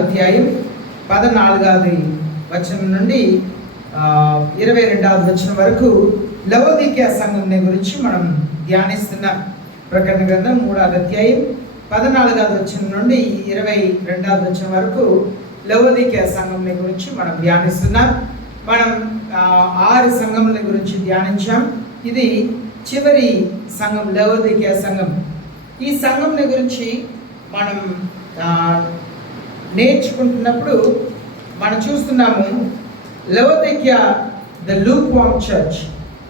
అధ్యాయం 14వ వచనం నుండి 22వ వచనం వరకు లవోదికీయ సంఘం గురించి మనం ధ్యానిస్తున్నాం. ప్రకటన గ్రంథం 3వ అధ్యాయం 14వ వచనం నుండి 22వ వచనం వరకు లవోదికీయ సంఘం గురించి మనం ధ్యానిస్తున్నాం. మనం 6 సంఘముల గురించి ధ్యానించాం. ఇది చివరి సంఘం, లవోదికీయ సంఘం. ఈ సంఘం గురించి మనం నేర్చుకుంటున్నప్పుడు మనం చూస్తున్నాము, లవోదికీయ ద లూక్ వామ్ చర్చ్.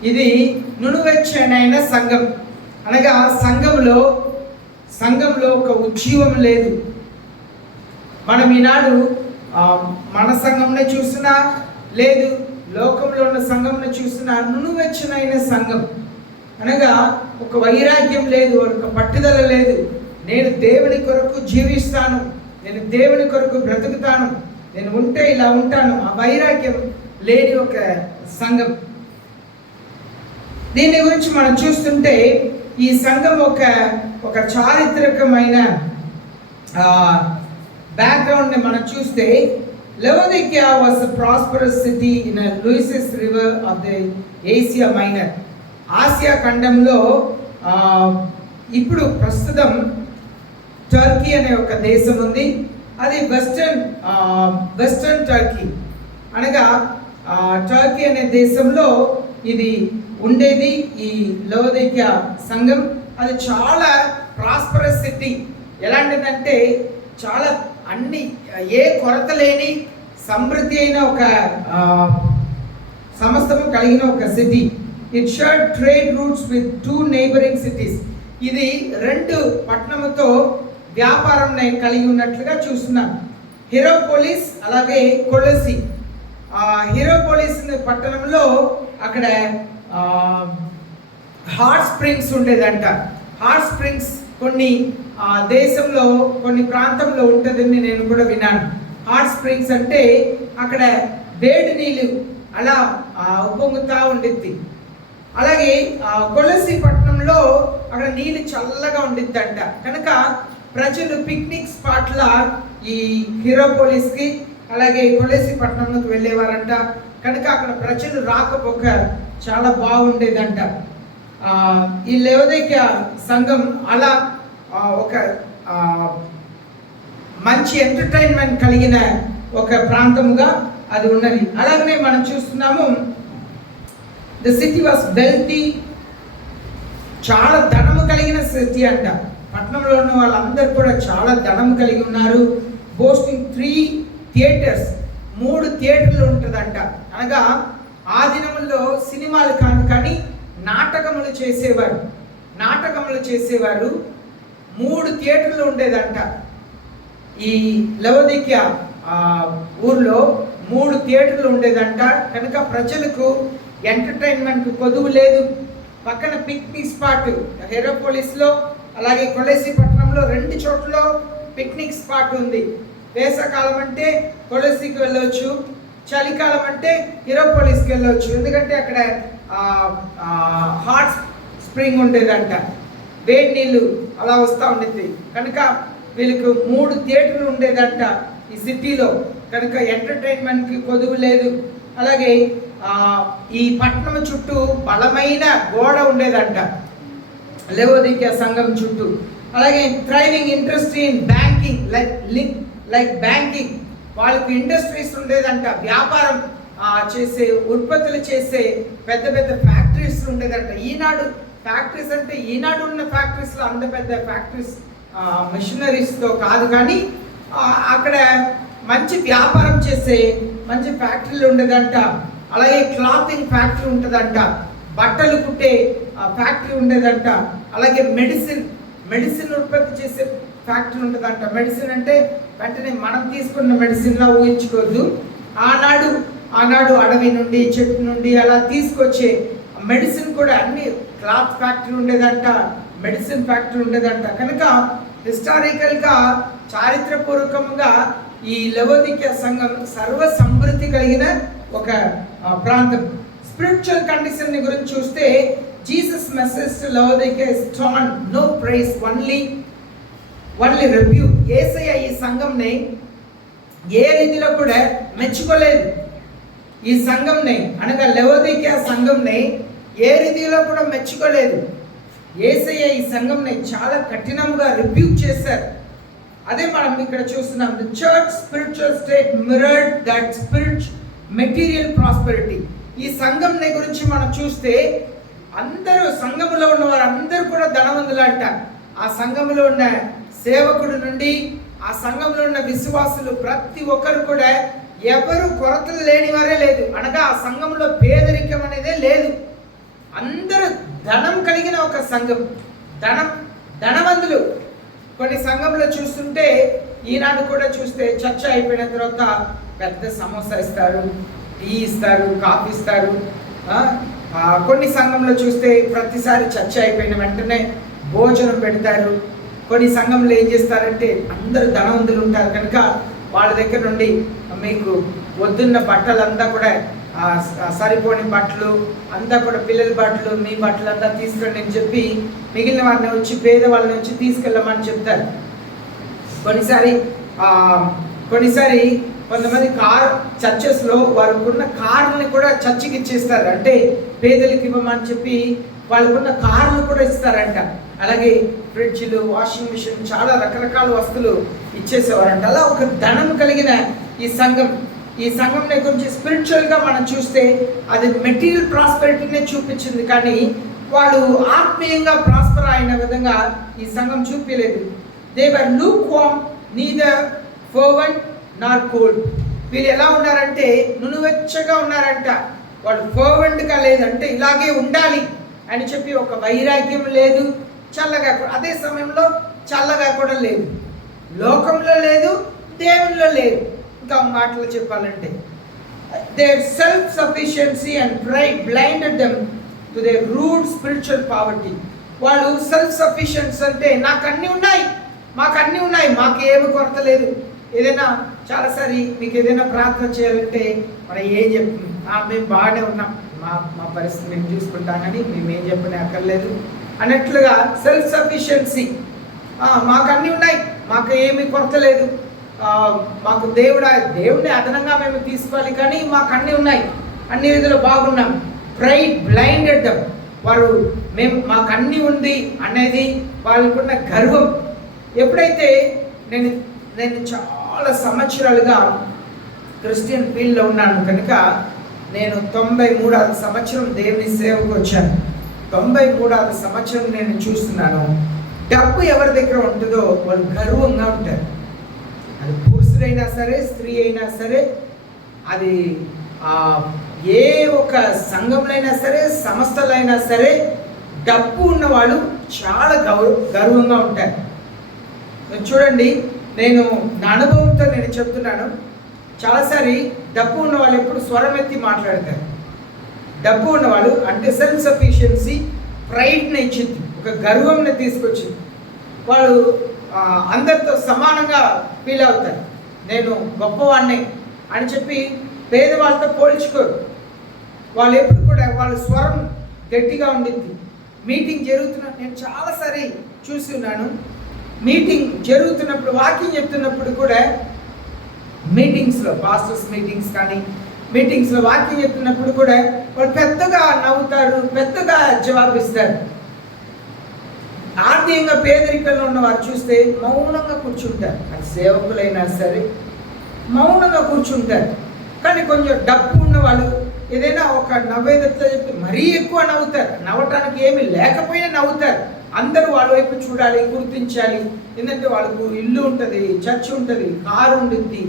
ఇది నునువెచ్చనైన సంఘం. అనగా సంఘంలో ఒక ఉజ్జీవం లేదు. మనం ఈనాడు మన సంఘంలో చూస్తున్నా, లేదు లోకంలో ఉన్న సంఘంలో చూస్తున్నా, నునువెచ్చనైన సంఘం. అనగా ఒక వైరాగ్యం లేదు, ఒక పట్టుదల లేదు. నేను దేవుని కొరకు జీవిస్తాను, నేను దేవుని కొరకు బ్రతుకుతాను, నేను ఉంటే ఇలా ఉంటాను, ఆ వైరాగ్యం లేని ఒక సంఘం. దీని గురించి మనం చూస్తుంటే ఈ సంఘం ఒక చారిత్రకమైన బ్యాక్గ్రౌండ్ని మనం చూస్తే, లవోదికీయ was a prosperous city in a Luisis river of the Asia Minor. Asia ఖండంలో ఇప్పుడు ప్రస్తుతం టర్కీ అనే ఒక దేశం ఉంది. అది వెస్టర్న్ టర్కీ. అనగా టర్కీ అనే దేశంలో ఇది ఉండేది ఈ లవోదికీయ సంఘం. అది చాలా ప్రాస్పరస్ సిటీ. ఎలాంటిదంటే చాలా ఏ కొరత లేని సమృద్ధి అయిన ఒక సమస్తము కలిగిన ఒక city. It shared trade routes with 2 neighbouring cities. ఇది 2 పట్టణముతో వ్యాపారం కలిగి ఉన్నట్లుగా చూస్తున్నాం. హిరోపోలిస్ అలాగే కొలసి. హిరోపోలిస్ పట్టణంలో అక్కడ హాట్ స్ప్రింగ్స్ ఉండేదంట. హాట్ స్ప్రింగ్స్ కొన్ని దేశంలో కొన్ని ప్రాంతంలో ఉంటుందని నేను కూడా విన్నాను. హాట్ స్ప్రింగ్స్ అంటే అక్కడ వేడి నీళ్ళు అలా ఉప్పొంగుతూ ఉండిద్ది. అలాగే కొలసి పట్టణంలో అక్కడ నీళ్ళు చల్లగా ఉండిద్దంట. కనుక ప్రజలు పిక్నిక్ స్పాట్ల ఈ హిరోపోలిస్కి అలాగే కొలసి పట్టణంలోకి వెళ్ళేవారంట. కనుక అక్కడ ప్రజలు రాకపోక చాలా బాగుండేదంట. ఈ లవోదికీయ సంఘం అలా ఒక మంచి ఎంటర్టైన్మెంట్ కలిగిన ఒక ప్రాంతముగా అది ఉన్నది. అలాగనే మనం చూస్తున్నాము, ద సిటీ వాస్ వెల్తీ. చాలా ధనము కలిగిన సిటీ అంట. పట్టణంలో ఉన్న వాళ్ళందరూ కూడా చాలా ధనము కలిగి ఉన్నారు. బోస్టింగ్ 3 థియేటర్స్, 3 థియేటర్లు ఉంటుందంట. అనగా ఆ దినముల్లో సినిమాలు కాదు కానీ నాటకములు చేసేవారు. 3 థియేటర్లు ఉండేదంట. ఈ లవోదికీయ ఊర్లో 3 థియేటర్లు ఉండేదంట. కనుక ప్రజలకు ఎంటర్టైన్మెంట్ కొదువు లేదు. పక్కన పిక్నిక్ స్పాట్ హిరోపోలిస్లో అలాగే కొలసి పట్టణంలో 2 చోట్ల పిక్నిక్ స్పాట్ ఉంది. వేసవకాలం అంటే కొలసికి వెళ్ళవచ్చు, చలికాలం అంటే హిరోపోలిస్కి వెళ్ళవచ్చు. ఎందుకంటే అక్కడ హాట్ స్ప్రింగ్ ఉండేదంట, వేడి నీళ్ళు అలా వస్తూ ఉండేది. కనుక వీళ్ళకు 3 థియేటర్లు ఉండేదంట ఈ సిటీలో. కనుక ఎంటర్టైన్మెంట్కి కొదువు లేదు. అలాగే ఈ పట్టణం చుట్టూ బలమైన గోడ ఉండేదంట లవోదికీయ సంఘం చుట్టూ. అలాగే thriving industry in banking, like banking. వాళ్ళకి ఇండస్ట్రీస్ ఉండేదంట, వ్యాపారం చేసే, ఉత్పత్తులు చేసే పెద్ద పెద్ద ఫ్యాక్టరీస్ ఉండేదంట. ఈనాడు ఫ్యాక్టరీస్ అంటే ఈనాడు ఉన్న ఫ్యాక్టరీస్లో అంత పెద్ద ఫ్యాక్టరీస్ మిషనరీస్తో కాదు, కానీ అక్కడ మంచి వ్యాపారం చేసే మంచి ఫ్యాక్టరీలు ఉండేదంట. అలాగే క్లాతింగ్ ఫ్యాక్టరీ ఉంటుందంట, బట్టలు కుట్టే ఫ్యాక్టరీ ఉండేదంట. అలాగే మెడిసిన్ ఉత్పత్తి చేసే ఫ్యాక్టరీ ఉంటుందంట. మెడిసిన్ అంటే వెంటనే మనం తీసుకున్న మెడిసిన్లా ఊహించుకోవద్దు. ఆనాడు అడవి నుండి, చెట్టు నుండి అలా తీసుకొచ్చే మెడిసిన్ కూడా అన్ని క్లాత్ ఫ్యాక్టరీ ఉండేదంట, మెడిసిన్ ఫ్యాక్టరీ ఉండేదంట. కనుక హిస్టారికల్గా చారిత్రపూర్వకంగా ఈ లవోదికీయ సంఘం సర్వ సమృద్ధి కలిగిన ఒక ప్రాంతం. స్పిరిచువల్ కండిషన్ గురించి చూస్తే, Jesus message to Laodicea is torn, no praise, only rebuke. యేసయ్య ఈ సంఘంని ఏ రీతిలో కూడా మెచ్చుకోలేదు. ఈ సంఘంని అనగా లవోదికీయ సంఘంని ఏ రీతిలో కూడా మెచ్చుకోలేదు. యేసయ్య ఈ సంఘంని చాలా కఠినంగా రిబ్యూక్ చేశారు. అదే మనం ఇక్కడ చూస్తున్నాం. The church spiritual state mirrored that spiritual material prosperity. ఈ సంఘంని గురించి మనం చూస్తే అందరూ సంఘములో ఉన్న వారు అందరూ కూడా ధనవంతులు అంట. ఆ సంఘములో ఉన్న సేవకుడు నుండి ఆ సంఘంలో ఉన్న విశ్వాసులు ప్రతి ఒక్కరు కూడా ఎవరు కొరతలు లేని వారే లేదు. అనగా ఆ సంఘంలో పేదరికం అనేదే లేదు. అందరూ ధనం కలిగిన ఒక సంఘం, ధనవంతులు. కొన్ని సంఘంలో చూస్తుంటే ఈనాడు కూడా చూస్తే చర్చ అయిపోయిన తర్వాత పెద్ద సమోసా ఇస్తారు, టీ ఇస్తారు, కాఫీ ఇస్తారు. కొన్ని సంఘంలో చూస్తే ప్రతిసారి చర్చ అయిపోయిన వెంటనే భోజనం పెడతారు. కొన్ని సంఘంలో ఏం చేస్తారంటే అందరూ ధనవంతులు ఉంటారు కనుక వాళ్ళ దగ్గర నుండి మీకు వద్దున్న బట్టలంతా కూడా సరిపోని బట్టలు అంతా కూడా పిల్లల బట్టలు, మీ బట్టలు అంతా తీసుకురండి అని చెప్పి మిగిలిన వారిని వచ్చి పేదవాళ్ళని వచ్చి తీసుకెళ్ళమని చెప్తారు. కొన్నిసారి కొంతమంది చర్చెస్లో వారికున్న కార్ని కూడా చర్చికి ఇచ్చేస్తారు. అంటే పేదలకు ఇవ్వమని చెప్పి వాళ్ళకున్న కార్లు కూడా ఇస్తారంట. అలాగే ఫ్రిడ్జ్లు, వాషింగ్ మిషన్, చాలా రకరకాల వస్తువులు ఇచ్చేసేవారంట. అలా ఒక ధనం కలిగిన ఈ సంఘం గురించి స్పిరిచువల్గా మనం చూస్తే అది మెటీరియల్ ప్రాస్పెరిటీనే చూపించింది, కానీ వాళ్ళు ఆత్మీయంగా ప్రాస్పర్ అయిన విధంగా ఈ సంఘం చూపించలేదు. They were లూక్వార్మ్, neither fervent Nar cold. వీళ్ళు ఎలా ఉన్నారంటే నునువెచ్చగా ఉన్నారంట. వాళ్ళు ఫర్వెంట్గా లేదంటే ఇలాగే ఉండాలి అని చెప్పి ఒక వైరాగ్యం లేదు, చల్లగా అదే సమయంలో చల్లగా కూడా లేదు. లోకంలో లేదు, దేవుల్లో లేదు. ఇంకా మాటలు చెప్పాలంటే their self sufficiency and pride blinded them to their root spiritual poverty. వాళ్ళు సెల్ఫ్ సఫిషియన్స్ అంటే నాకు అన్నీ ఉన్నాయి, మాకు ఏమి కొరత లేదు. ఏదైనా చాలాసారి మీకు ఏదైనా ప్రార్థన చేయాలంటే మనం ఏం చెప్తుంది, మేము బాగానే ఉన్నాం, మా పరిస్థితి మేము చూసుకుంటాం, కానీ మేము ఏం చెప్పనే అక్కర్లేదు అన్నట్లుగా సెల్ఫ్ సఫిషియన్సీ. మాకు అన్నీ ఉన్నాయి, మాకు ఏమి కొరత లేదు, మాకు దేవుడిని అదనంగా మేము తీసుకోవాలి, కానీ మాకు అన్నీ ఉన్నాయి, అన్ని విధాలు బాగున్నాం. Pride blinded them. వారు మాకు అన్నీ ఉంది అనేది వాళ్ళకున్న గర్వం. ఎప్పుడైతే నేను చాలా సంవత్సరాలుగా క్రిస్టియన్ ఫీల్డ్లో ఉన్నాను కనుక నేను 93వ సంవత్సరం దేవుని సేవకు వచ్చాను. 93వ సంవత్సరం నేను చూస్తున్నాను, డబ్బు ఎవరి దగ్గర ఉంటుందో వాళ్ళు గర్వంగా ఉంటారు. అది పురుషుడైనా సరే, స్త్రీ అయినా సరే, అది ఏ ఒక సంఘంలో అయినా సరే, సంస్థలైనా సరే, డబ్బు ఉన్న వాళ్ళు చాలా గర్వంగా ఉంటారు. చూడండి, నేను నా అనుభవంతో నేను చెప్తున్నాను. చాలాసారి డబ్బు ఉన్న వాళ్ళు ఎప్పుడు స్వరం ఎత్తి మాట్లాడతారు. డబ్బు ఉన్నవాళ్ళు అంటే సెల్ఫ్ సఫిషియన్సీ ప్రైడ్ని ఇచ్చింది, ఒక గర్వంని తీసుకొచ్చింది. వాళ్ళు అందరితో సమానంగా ఫీల్ అవుతారు, నేను గొప్పవాడిని అని చెప్పి పేదవాళ్ళతో పోల్చుకోరు. వాళ్ళు ఎప్పుడు కూడా వాళ్ళ స్వరం గట్టిగా ఉండింది. మీటింగ్ నేను చాలాసారి చూసి ఉన్నాను. మీటింగ్ జరుగుతున్నప్పుడు, వాకింగ్ చెప్తున్నప్పుడు కూడా మీటింగ్స్లో, పాస్టర్స్ మీటింగ్స్ కానీ మీటింగ్స్లో వాకింగ్ చెప్తున్నప్పుడు కూడా వాళ్ళు పెద్దగా నవ్వుతారు, పెద్దగా జవాబిస్తారు. ఆర్థికంగా పేదరికంలో ఉన్న వారు చూస్తే మౌనంగా కూర్చుంటారు. అది సేవకులైనా సరే మౌనంగా కూర్చుంటారు. కానీ కొంచెం డబ్బు ఉన్న వాళ్ళు ఏదైనా ఒక నవ్వేదట్లో చెప్పి మరీ ఎక్కువ నవ్వుతారు. నవ్వటానికి ఏమి లేకపోయినా నవ్వుతారు. అందరూ వాళ్ళ వైపు చూడాలి, గుర్తించాలి. ఎందుకంటే వాళ్ళకు ఇల్లు ఉంటుంది, చర్చ్ ఉంటుంది, కారు ఉంటుంది,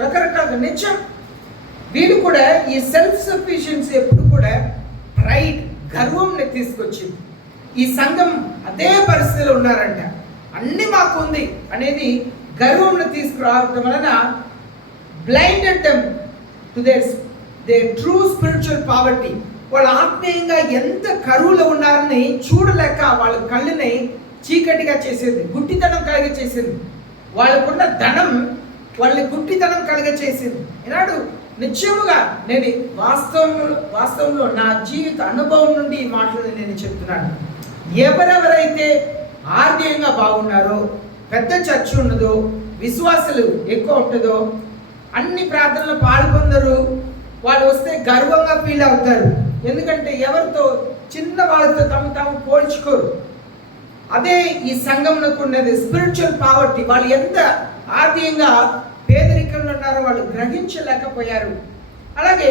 రకరకాల నిత్యం. వీళ్ళు కూడా ఈ సెల్ఫ్ సఫిషియన్సీ ఎప్పుడు కూడా ప్రైడ్, గర్వంని తీసుకొచ్చింది. ఈ సంఘం అదే పరిస్థితిలో ఉన్నారంట. అన్ని మాకు ఉంది అనేది గర్వంని తీసుకురావడం వలన blinded them to there true spiritual poverty. వాళ్ళు ఆత్మీయంగా ఎంత కరువులో ఉన్నారని చూడలేక వాళ్ళ కళ్ళని చీకటిగా చేసేది, గుడ్డితనం కలిగ చేసింది. వాళ్ళకున్న ధనం వాళ్ళని గుడ్డితనం కలిగ చేసింది. ఈనాడు నిత్యముగా నేను వాస్తవంలో నా జీవిత అనుభవం నుండి ఈ మాటలు నేను చెప్తున్నాను. ఎవరెవరైతే ఆర్థికంగా బాగున్నారో, పెద్ద చర్చ్ ఉన్నదో, విశ్వాసులు ఎక్కువ ఉంటుందో, అన్ని ప్రార్థనలు పాల్గొందరు. వాళ్ళు వస్తే గర్వంగా ఫీల్ అవుతారు. ఎందుకంటే ఎవరితో, చిన్న వాళ్ళతో తాము పోల్చుకోరు. అదే ఈ సంఘంలోకి ఉన్నది స్పిరిచువల్ పావర్టీ. వాళ్ళు ఎంత ఆర్థికంగా పేదరికంలో ఉన్నారో వాళ్ళు గ్రహించలేకపోయారు. అలాగే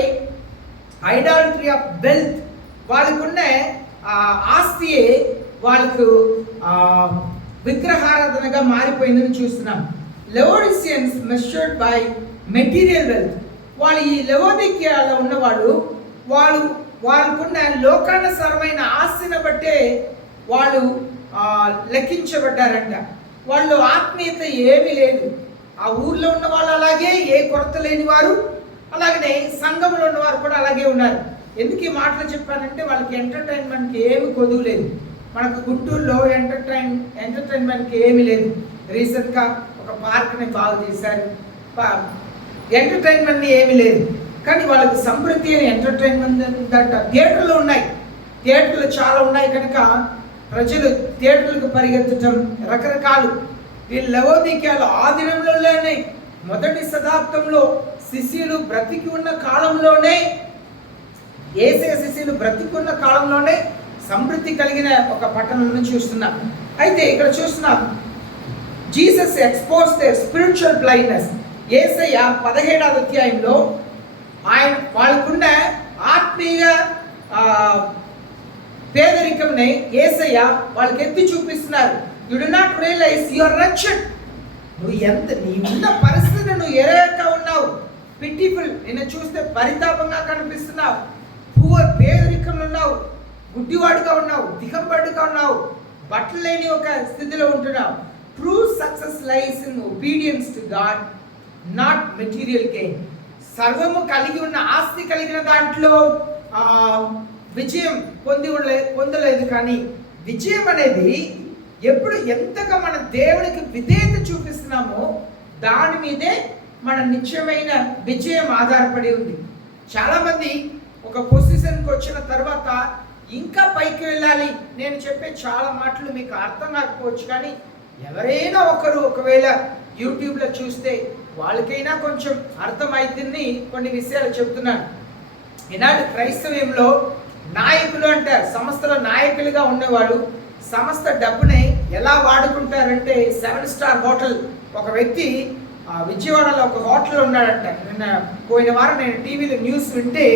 ఐడాలట్రీ ఆఫ్ వెల్త్, వాళ్ళకున్న ఆస్తియే వాళ్ళకు విగ్రహారాధనగా మారిపోయిందని చూస్తున్నాం. లెవోడిసియన్స్ మెషర్డ్ బై మెటీరియల్ వెల్త్. వాళ్ళు ఈ లెవోదికియాలో ఉన్నవాళ్ళు వాళ్ళకున్న లోకానుసారమైన ఆస్తిని బట్టే వాళ్ళు లెక్కించబడ్డారంట. వాళ్ళు ఆత్మీయత ఏమీ లేదు. ఆ ఊర్లో ఉన్న వాళ్ళు అలాగే, ఏ కొరత లేని వారు, అలాగనే సంఘంలో ఉన్నవారు కూడా అలాగే ఉన్నారు. ఎందుకు ఈ మాటలు చెప్పానంటే వాళ్ళకి ఎంటర్టైన్మెంట్కి ఏమి కొదువు లేదు. మనకు గుంటూరులో ఎంటర్టైన్మెంట్కి ఏమీ లేదు. రీసెంట్గా ఒక పార్క్ని బాగు చేశారు. ఎంటర్టైన్మెంట్ ఏమీ లేదు. కానీ వాళ్ళకి సమృద్ధి అని ఎంటర్టైన్మెంట్ అంట. థియేటర్లు ఉన్నాయి, థియేటర్లు చాలా ఉన్నాయి కనుక ప్రజలు థియేటర్లకు పరిగెత్తడం రకరకాలు. వీళ్ళు లవోదికీయాలు ఆ దినంలోనే మొదటి శతాబ్దంలో శిష్యులు బ్రతికి ఉన్న కాలంలోనే, యేసయ్య శిష్యులు బ్రతికి ఉన్న కాలంలోనే సమృద్ధి కలిగిన ఒక పట్టణాన్ని చూస్తున్నాం. అయితే ఇక్కడ చూస్తున్నాం Jesus expose their spiritual blindness. యేసయ్య 17వ అధ్యాయంలో వాళ్ళకున్న ఆత్మీయ పేదరికంని యేసయ్య వాళ్ళకి ఎత్తి చూపిస్తున్నారు. You do not realise you're wretched. నీ ఉన్న పరిస్థితిని నువ్వు ఎరగక ఉన్నావు. పిటిఫుల్, నిన్ను చూస్తే పరితాపంగా కనిపిస్తున్నావు. పూర్, పేదరికంలో ఉన్నావు, గుడ్డివాడుగా ఉన్నావు, దిగంబడిగా ఉన్నావు, బట్టలు లేని ఒక స్థితిలో ఉంటున్నావు. True success lies in obedience to God, not material gain. సర్వము కలిగి ఉన్న ఆస్తి కలిగిన దాంట్లో విజయం పొందలేదు. కానీ విజయం అనేది ఎప్పుడు ఎంతగా మన దేవునికి విధేయత చూపిస్తున్నామో దాని మీదే మన నిత్యమైన విజయం ఆధారపడి ఉంది. చాలామంది ఒక పొజిషన్కి వచ్చిన తర్వాత ఇంకా పైకి వెళ్ళాలి. నేను చెప్పే చాలా మాటలు మీకు అర్థం కాకపోవచ్చు, కానీ ఎవరైనా ఒకరు ఒకవేళ యూట్యూబ్లో చూస్తే వాళ్ళకైనా కొంచెం అర్థమైంది. కొన్ని విషయాలు చెప్తున్నాను. ఈనాడు క్రైస్తవ్యంలో నాయకులు అంటారు. సంస్థలో నాయకులుగా ఉన్నవాళ్ళు సంస్థ డబ్బుని ఎలా వాడుకుంటారంటే, 7 స్టార్ హోటల్, ఒక వ్యక్తి విజయవాడలో ఒక హోటల్లో ఉన్నాడంట. నిన్న పోయిన వారం నేను టీవీలో న్యూస్ వింటే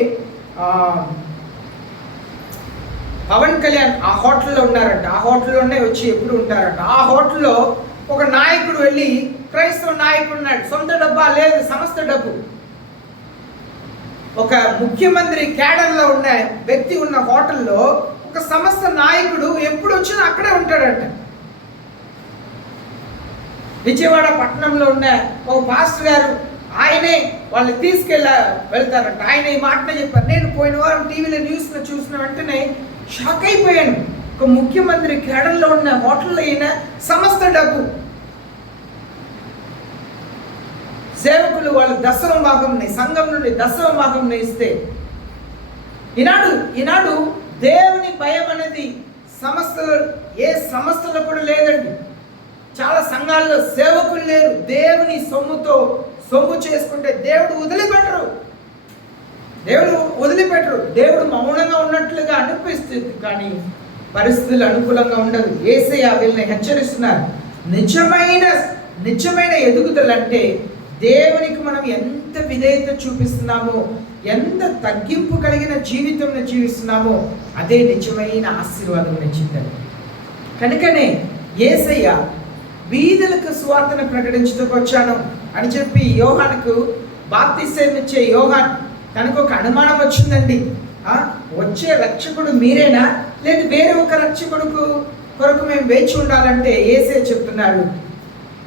పవన్ కళ్యాణ్ ఆ హోటల్లో ఉన్నారంట. ఆ హోటల్లోనే వచ్చి ఎప్పుడు ఉంటారంట. ఆ హోటల్లో ఒక నాయకుడు వెళ్ళి, క్రైస్తవ నాయకుడు ఉన్నాడు, సొంత డబ్బా లేదు, సంస్థ డబ్బు. ఒక ముఖ్యమంత్రి క్యాడర్లో ఉన్న వ్యక్తి ఉన్న హోటల్లో ఒక సంస్థ నాయకుడు ఎప్పుడు వచ్చినా అక్కడే ఉంటాడంట. విజయవాడ పట్టణంలో ఉన్న ఒక పాస్టర్ గారు, ఆయనే వాళ్ళు వెళ్తారంట. ఆయన ఈ మాటనే చెప్పారు. నేను పోయిన వారం టీవీలో న్యూస్లో చూసిన వెంటనే షాక్ అయిపోయాను. ఒక ముఖ్యమంత్రి క్యాడర్లో ఉన్న హోటల్లో అయిన సంస్థ డబ్బు. సేవకులు వాళ్ళు దశమ భాగంని, సంఘం నుండి దశమ భాగంని ఇస్తే, ఈనాడు దేవుని భయం అనేది ఏ సంస్థలో కూడా లేదండి. చాలా సంఘాల్లో సేవకులు లేరు. దేవుని సొమ్ము చేసుకుంటే దేవుడు వదిలిపెట్టరు. దేవుడు మౌనంగా ఉన్నట్లుగా అనిపిస్తుంది, కానీ పరిస్థితులు అనుకూలంగా ఉండదు. యేసయ్య వీళ్ళని హెచ్చరిస్తున్నారు. నిజమైన ఎదుగుదల అంటే దేవునికి మనం ఎంత విధేయత చూపిస్తున్నామో, ఎంత తగ్గింపు కలిగిన జీవితం జీవిస్తున్నామో అదే నిజమైన ఆశీర్వాదం నచ్చిందండి. కనుకనే యేసయ్య వీధులకు సువార్తను ప్రకటించుటకు వచ్చాను అని చెప్పి యోహానుకు బాప్తిస్మం ఇచ్చే యోహాన్ తనకు ఒక అనుమానం వచ్చిందండి. వచ్చే రక్షకుడు మీరేనా, లేదు వేరే ఒక రక్షకుడు కొరకు మేము వేచి ఉండాలంటే యేసయ్య చెప్తున్నాడు,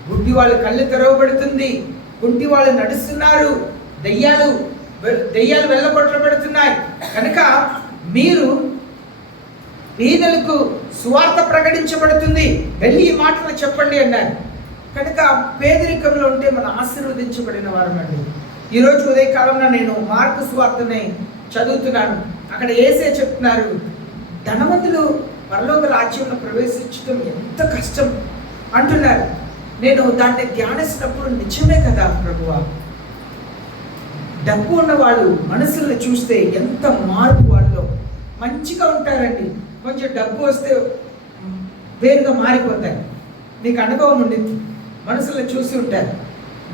గుడ్డి వాళ్ళు కళ్ళు తెరవబడుతుంది, కుంటి వాళ్ళు నడుస్తున్నారు, దెయ్యాలు వెళ్ళగొట్టబడుతున్నాయి. కనుక మీరు వీధులకు సువార్త ప్రకటించబడుతుంది, వెళ్ళి ఈ మాటలు చెప్పండి అన్నారు. కనుక పేదరికంలో ఉంటే మనం ఆశీర్వదించబడిన వారం అండి. ఈరోజు ఉదయకాలంలో నేను మార్కు సువార్తని చదువుతున్నాను. అక్కడ యేసయ్య చెప్తున్నారు, ధనవంతులు పరలోక రాజ్యంలో ప్రవేశించడం ఎంత కష్టం అంటున్నారు. నేను దాన్ని ధ్యానిస్తున్నప్పుడు నిజమే కదా ప్రభువా, డబ్బు ఉన్న వాళ్ళు మనసులను చూస్తే ఎంత మార్పు వాళ్ళలో, మంచిగా ఉంటారండి. కొంచెం డబ్బు వస్తే వేరుగా మారిపోతారు. మీకు అనుభవం ఉండింది, మనసులో చూసి ఉంటారు.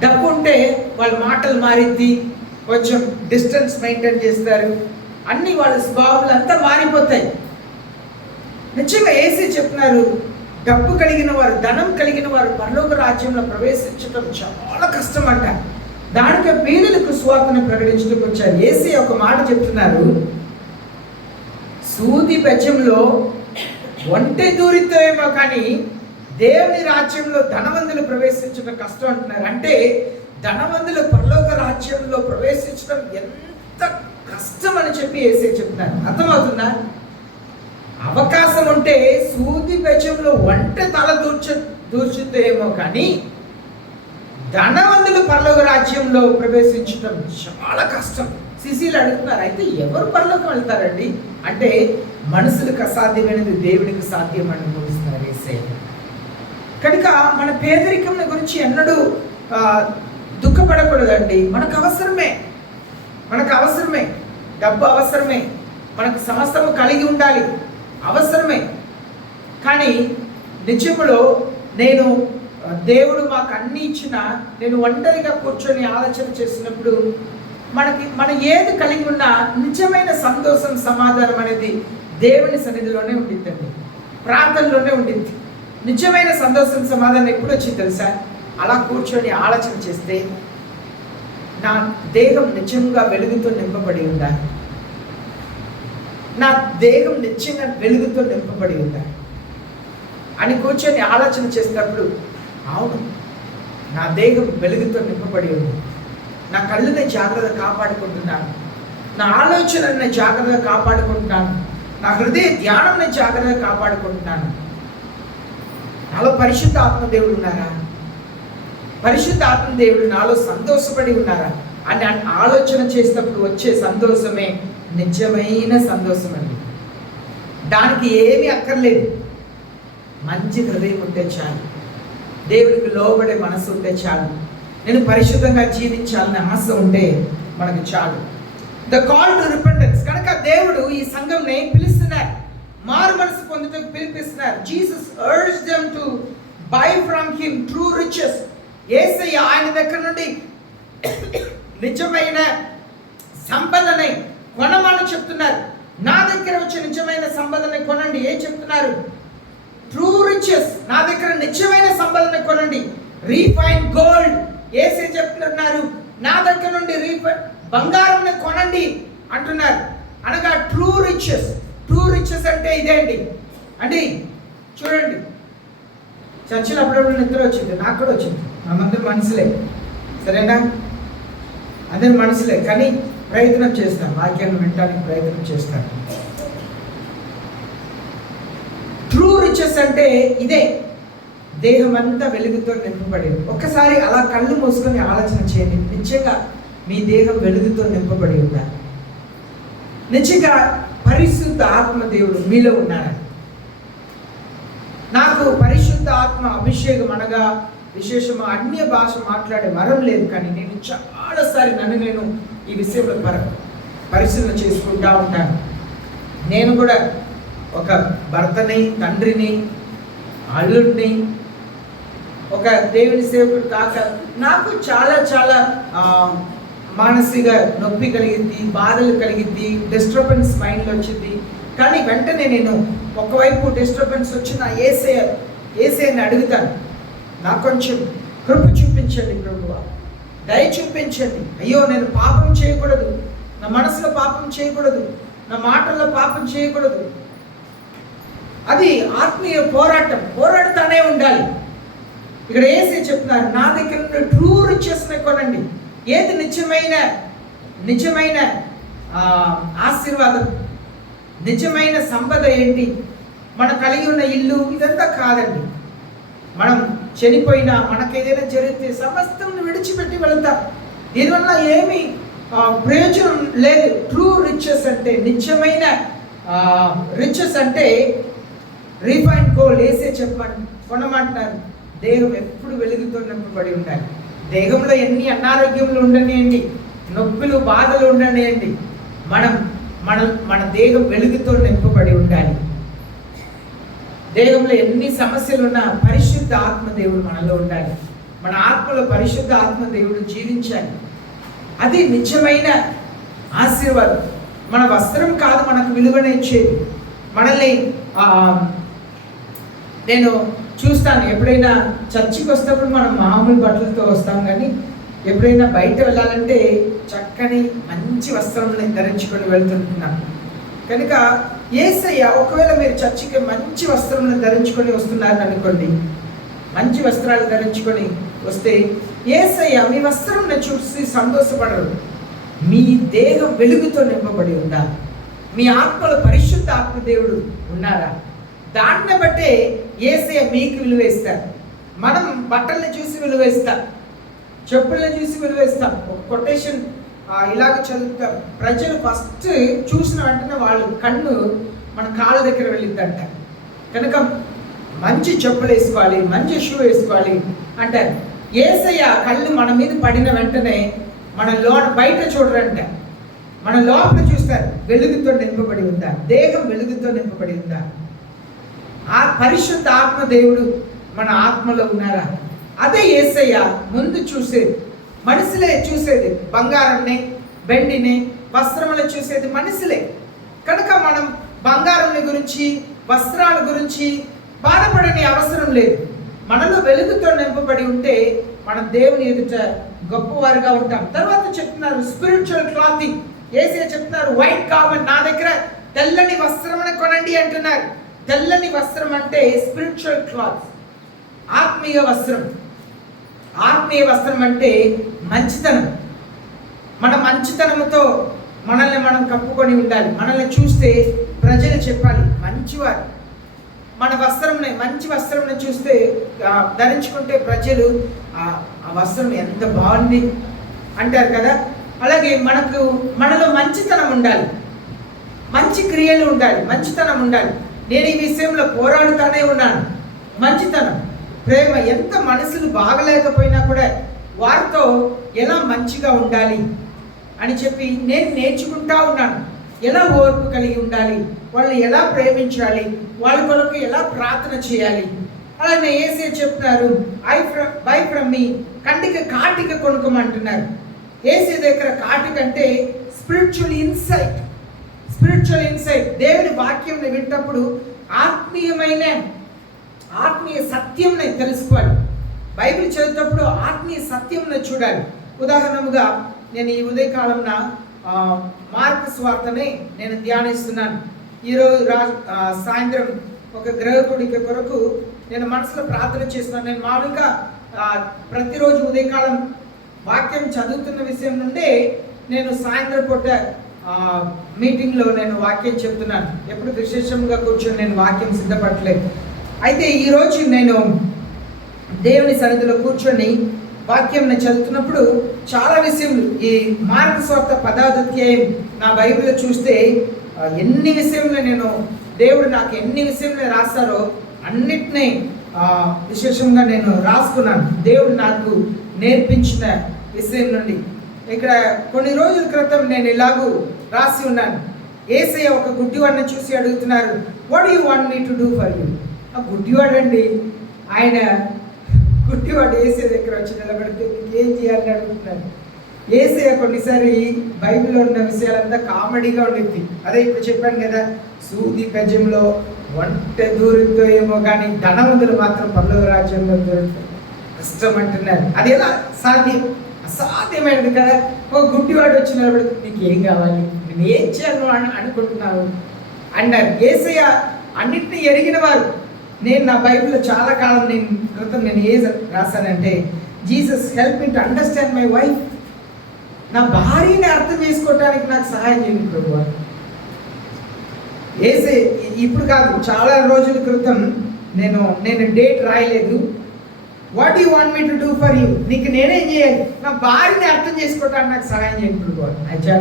డబ్బు ఉంటే వాళ్ళ మాటలు మారిద్ది, కొంచెం డిస్టెన్స్ మెయింటైన్ చేస్తారు, అన్ని వాళ్ళ స్వభావాలు అంతా మారిపోతాయి. నిజంగా యేసు చెప్తున్నారు, డబ్బు కలిగిన వారు, ధనం కలిగిన వారు పరలోక రాజ్యంలో ప్రవేశించడం చాలా కష్టం అంట. దానికి పేదలకు సువార్తను ప్రకటించడానికి వచ్చారు. యేసు ఒక మాట చెప్తున్నారు, సూది బెజ్జంలో ఒంటె దూరితో ఏమో కానీ దేవుని రాజ్యంలో ధనవంతులు ప్రవేశించడం కష్టం అంటున్నారు. అంటే ధనవంతులు పరలోక రాజ్యంలో ప్రవేశించడం ఎంత కష్టం అని చెప్పి యేసే చెప్తున్నారు. అర్థమవుతుందా? అవకాశం ఉంటే సూది బెజ్జంలో ఒంటె తల దూర్చుతేమో కానీ ధనవంతులు పరలోక రాజ్యంలో ప్రవేశించడం చాలా కష్టం. శిశీలు అడుగుతున్నారు, అయితే ఎవరు పరలోకం వెళ్తారండి అంటే, మనుషులకు అసాధ్యమైనది దేవునికి సాధ్యమని బోధిస్తున్నారు యేసయ్య. కనుక మన పేదరికం గురించి ఎన్నడూ దుఃఖపడకూడదండి. మనకు అవసరమే, డబ్బు అవసరమే, మనకు సమస్తము కలిగి ఉండాలి, అవసరమే. కానీ నిజంలో నేను దేవుడు మాకు అన్ని ఇచ్చిన, నేను ఒంటరిగా కూర్చొని ఆలోచన చేసినప్పుడు మనం ఏది కలిగి ఉన్నా నిజమైన సంతోషం, సమాధానం అనేది దేవుని సన్నిధిలోనే ఉండిద్దండి, ప్రార్థనలోనే ఉండిద్ది. నిజమైన సంతోషం, సమాధానం ఎప్పుడు వచ్చింది తెలుసా? అలా కూర్చొని ఆలోచన చేస్తే నా దేహం నిజంగా వెలుగుతో నింపబడి ఉందా, నా దేహం నిజంగా వెలుగుతో నింపబడి ఉందా అని కూర్చొని ఆలోచన చేసినప్పుడు, అవును నా దేహం వెలుగుతో నింపబడి ఉంది, నా కళ్ళని జాగ్రత్తగా కాపాడుకుంటున్నాను, నా ఆలోచనని జాగ్రత్తగా కాపాడుకుంటున్నాను, నా హృదయ ధ్యానాన్ని జాగ్రత్తగా కాపాడుకుంటున్నాను. నాలో పరిశుద్ధ ఆత్మదేవుడు ఉన్నారా? పరిశుద్ధ ఆత్మదేవుడు నాలో సంతోషపడి ఉన్నారా అని ఆలోచన చేసినప్పుడు వచ్చే సంతోషమే నిజమైన సంతోషం అండి. దానికి ఏమీ అక్కర్లేదు, మంచి హృదయం ఉంటే చాలు, దేవుడికి లోబడే మనసు ఉంటే చాలు, నేను పరిశుద్ధంగా జీవించాలని ఆశ ఉంటే మనకు చాలు. The call to repentance. కనుక దేవుడు ఈ సంఘంని పిలుస్తున్నారు, మారు మనసు పొందుటకు పిలిపిస్తున్నారు. Jesus urged them to buy from him true riches. యేసయ్య ఆయన దగ్గర నుండి నిజమైన సంపదని కొనమని చెప్తున్నారు. నా దగ్గర వచ్చే నిజమైన సంపదని కొనండి. ఏం చెప్తున్నారు? ట్రూ రిచెస్, నా దగ్గర నిజమైన సంపదని కొనండి. రీఫైన్ గోల్డ్, యేసే చెప్తున్నారు, నా దగ్గర నుండి బంగారంని కొనండి అంటున్నారు. అనగా ట్రూ రిచెస్. ట్రూ రిచెస్ అంటే ఇదే అండి చూడండి, చర్చిలో అప్పుడప్పుడు నిద్ర వచ్చింది, నాకు కూడా వచ్చింది. మనందరూ మనుషులే, సరేనా? అందరు మనుషులే, కానీ ప్రయత్నం చేస్తాం, వాక్యాన్ని వినడానికి ప్రయత్నం చేస్తాం. ట్రూ రిచెస్ అంటే ఇదే, దేహం అంతా వెలుగుతో నింపబడింది. ఒక్కసారి అలా కళ్ళు మూసుకొని ఆలోచన చేయండి, నిజంగా మీ దేహం వెలుగుతో నింపబడి ఉందా? నిజంగా పరిశుద్ధ ఆత్మ దేవుడు మీలో ఉన్నారా? నాకు పరిశుద్ధ ఆత్మ అభిషేకం అనగా విశేషము అన్య భాష మాట్లాడే వరం లేదు, కానీ నేను చాలాసారి నేను ఈ విషయంలో పరిశీలన చేసుకుంటూ ఉంటాను. నేను కూడా ఒక భర్తని, తండ్రిని, అల్లుడిని, ఒక దేవుని సేవకుడు కాక నాకు చాలా చాలా మానసిక నొప్పి కలిగింది, బాధలు కలిగింది, డిస్టర్బెన్స్ మైండ్లో వచ్చింది. కానీ వెంటనే నేను ఒకవైపు డిస్టర్బెన్స్ వచ్చిన ఏసయ్యని అడుగుతాను, నాకు కొంచెం కృప చూపించండి ప్రభువా, దయ చూపించండి. అయ్యో నేను పాపం చేయకూడదు, నా మనసులో పాపం చేయకూడదు, నా మాటల్లో పాపం చేయకూడదు. అది ఆత్మీయ పోరాడుతూనే ఉండాలి. ఇక్కడ యేసే చెప్తున్నారు, నా దగ్గర నుండి ట్రూ రిచెస్ని కొనండి. ఏది నిజమైన ఆశీర్వాదం, నిజమైన సంపద ఏంటి? మనం కలిగి ఉన్న ఇల్లు ఇదంతా కాదండి. మనం చనిపోయినా, మనకేదైనా జరిగితే సమస్తం విడిచిపెట్టి వెళ్తాం. దీనివల్ల ఏమి ప్రయోజనం లేదు. ట్రూ రిచెస్ అంటే నిజమైన రిచెస్ అంటే రీఫైన్ గోల్డ్. వేసే చెప్పండి కొనమంటున్నారు. దేహం ఎప్పుడు వెలుగుతో నింపబడి ఉండాలి. దేహంలో ఎన్ని అనారోగ్యములు ఉండనియండి, నొప్పులు బాధలు ఉండనియండి, మన దేహం వెలుగుతో నింపబడి ఉండాలి. దేహంలో ఎన్ని సమస్యలు ఉన్నా పరిశుద్ధ ఆత్మదేవుడు మనలో ఉండాలి. మన ఆత్మలో పరిశుద్ధ ఆత్మదేవుడు జీవించాలి. అది నిజమైన ఆశీర్వాదం. మన వస్త్రం కాదు మనకు విలువనిచ్చేది. మనల్ని నేను చూస్తాను, ఎప్పుడైనా చర్చికి వస్తేప్పుడు మనం మామూలు బట్టలతో వస్తాం, కానీ ఎప్పుడైనా బయట వెళ్ళాలంటే చక్కని మంచి వస్త్రాలను ధరించుకొని వెళ్తుంటున్నాం. కనుక యేసయ్య, ఒకవేళ మీరు చర్చికి మంచి వస్త్రాలను ధరించుకొని వస్తున్నారని అనుకోండి, మంచి వస్త్రాలు ధరించుకొని వస్తే యేసయ్య మీ వస్త్రంను చూసి సంతోషపడరు. మీ దేహం వెలుగుతో నింపబడి ఉందా? మీ ఆత్మలో పరిశుద్ధ ఆత్మదేవుడు ఉన్నారా? దాన్ని బట్టే యేసయ్య మీకు విలువేస్తారు. మనం బట్టల్ని చూసి విలువేస్తాం, చెప్పుల్ని చూసి విలువేస్తాం. ఒక కొటేషన్ ఇలాగ చదువుతాం, ప్రజలు ఫస్ట్ చూసిన వెంటనే వాళ్ళు కన్ను మన కాళ్ళ దగ్గర వెళ్ళిద్దంట. కనుక మంచి చెప్పులు వేసుకోవాలి, మంచి షూ వేసుకోవాలి అంటారు. యేసయ్య కళ్ళు మన మీద పడిన వెంటనే మన బయట చూడరంట, మన లోపల చూస్తారు. వెలుగుతో నింపబడి ఉందా? దేహం వెలుగుతో నింపబడి ఉందా? ఆ పరిశుద్ధ ఆత్మదేవుడు మన ఆత్మలో ఉన్నారా? అదే యేసయ్య ముందు చూసేది. మనుషులే చూసేది, బంగారాన్ని, వెండిని, వస్త్రములు చూసేది మనుషులే. కనుక మనం బంగారం గురించి, వస్త్రాల గురించి బాధపడని అవసరం లేదు. మనలో వెలుగుతో నింపబడి ఉంటే మనం దేవుని ఎదుట గొప్పవారుగా ఉంటాం. తర్వాత చెప్తున్నారు స్పిరిచువల్ క్లాతింగ్. యేసయ్య చెప్తున్నారు వైట్ గార్మెంట్, నా దగ్గర తెల్లని వస్త్రమును కొనండి అంటున్నారు. తెల్లని వస్త్రం అంటే స్పిరిచువల్ క్లాత్, ఆత్మీయ వస్త్రం. ఆత్మీయ వస్త్రం అంటే మంచితనం. మన మంచితనంతో మనల్ని మనం కప్పుకొని ఉండాలి. మనల్ని చూస్తే ప్రజలు చెప్పాలి మంచివారు. మన వస్త్రంని, మంచి వస్త్రంని చూస్తే ధరించుకుంటే ప్రజలు ఆ వస్త్రం ఎంత బాగుంది అంటారు కదా. అలాగే మనలో మంచితనం ఉండాలి, మంచి క్రియలు ఉండాలి, మంచితనం ఉండాలి. నేను ఈ విషయంలో పోరాడుతానే ఉన్నాను. మంచితనం, ప్రేమ. ఎంత మనసులు బాగలేకపోయినా కూడా వారితో ఎలా మంచిగా ఉండాలి అని చెప్పి నేను నేర్చుకుంటా ఉన్నాను. ఎలా ఓర్పు కలిగి ఉండాలి, వాళ్ళని ఎలా ప్రేమించాలి, వాళ్ళ కొరకు ఎలా ప్రార్థన చేయాలి. అలాగే యేసయ్య చెప్తున్నారు బై ఫ్రమ్ మీ, కంటికి కాటిక కొనుక్కోమంటున్నారు. యేసయ్య దగ్గర కాటిక అంటే స్పిరిచువల్ ఇన్సైట్. స్పిరిచువల్ ఇన్సైట్, దేవుని వాక్యం వింటప్పుడు ఆత్మీయ సత్యంని తెలుసుకోవాలి. బైబిల్ చదివేటప్పుడు ఆత్మీయ సత్యంని చూడాలి. ఉదాహరణగా నేను ఈ ఉదయకాలంన మార్కు సువార్తని నేను ధ్యానిస్తున్నాను. ఈరోజు సాయంత్రం ఒక గృహకుడికి కొరకు నేను మనసులో ప్రార్థన చేస్తున్నాను. నేను మామూలుగా ప్రతిరోజు ఉదయకాలం వాక్యం చదువుతున్న విషయం నుండే నేను సాయంత్రం పూట మీటింగ్లో నేను వాక్యం చెప్తున్నాను. ఎప్పుడు విశేషంగా కూర్చొని నేను వాక్యం సిద్ధపడలేదు. అయితే ఈరోజు నేను దేవుని సన్నిధిలో కూర్చొని వాక్యం చదువుతున్నప్పుడు చాలా విషయములు, ఈ మార్కు సువార్త 10వ అధ్యాయం నా బైబిల్లో చూస్తే ఎన్ని విషయంలో దేవుడు నాకు ఎన్ని విషయంలో రాస్తారో అన్నిటినీ విశేషంగా నేను రాసుకున్నాను. దేవుడు నాకు నేర్పించిన విషయం నుండి. ఇక్కడ కొన్ని రోజుల క్రితం నేను ఇలాగూ రాసి ఉన్నాను. యేసయ్య ఒక గుడ్డివాడిని చూసి అడుగుతున్నారు, what you want me to do for you. ఆ గుడ్డివాడండి, ఆయన గుడ్డివాడు యేసయ్య దగ్గర వచ్చి నిలబడితే ఏం చేయాలని అడుగుతున్నారు. యేసయ్య కొన్నిసారి బైబిల్లో ఉన్న విషయాలంతా కామెడీగా ఉండింది. అదే ఇప్పుడు చెప్పాను కదా, సూది గజంలో వంట దూరంతో ఏమో కానీ ధనవంతులు మాత్రం పరలోక రాజ్యంలో దూరంతో కష్టం అంటున్నారు. అది ఎలా సాధ్యం? అసాధ్యమైనది కదా. ఒక గుడ్డివాడు వచ్చి నిలబడితే నీకు ఏం కావాలి, నేను ఏం చేయాలో అనుకుంటున్నావు అన్నారు. యేసయ్య అన్నిటినీ ఎరిగిన వారు. నేను నా బైబిల్లో చాలా కాలం క్రితం నేను ఏం రాశానంటే, Jesus help me to understand my wife. నా భార్యని అర్థం చేసుకోవటానికి నాకు సహాయం చేయండి ప్రభువా. ఇప్పుడు కాదు, చాలా రోజుల క్రితం నేను డేట్ రాయలేదు. What you want me to do for you, నీకు నేనేం చేయాలి, నా భార్యని అర్థం చేసుకోవటానికి నాకు సహాయం చేయండి ప్రభువా. అయ్యా,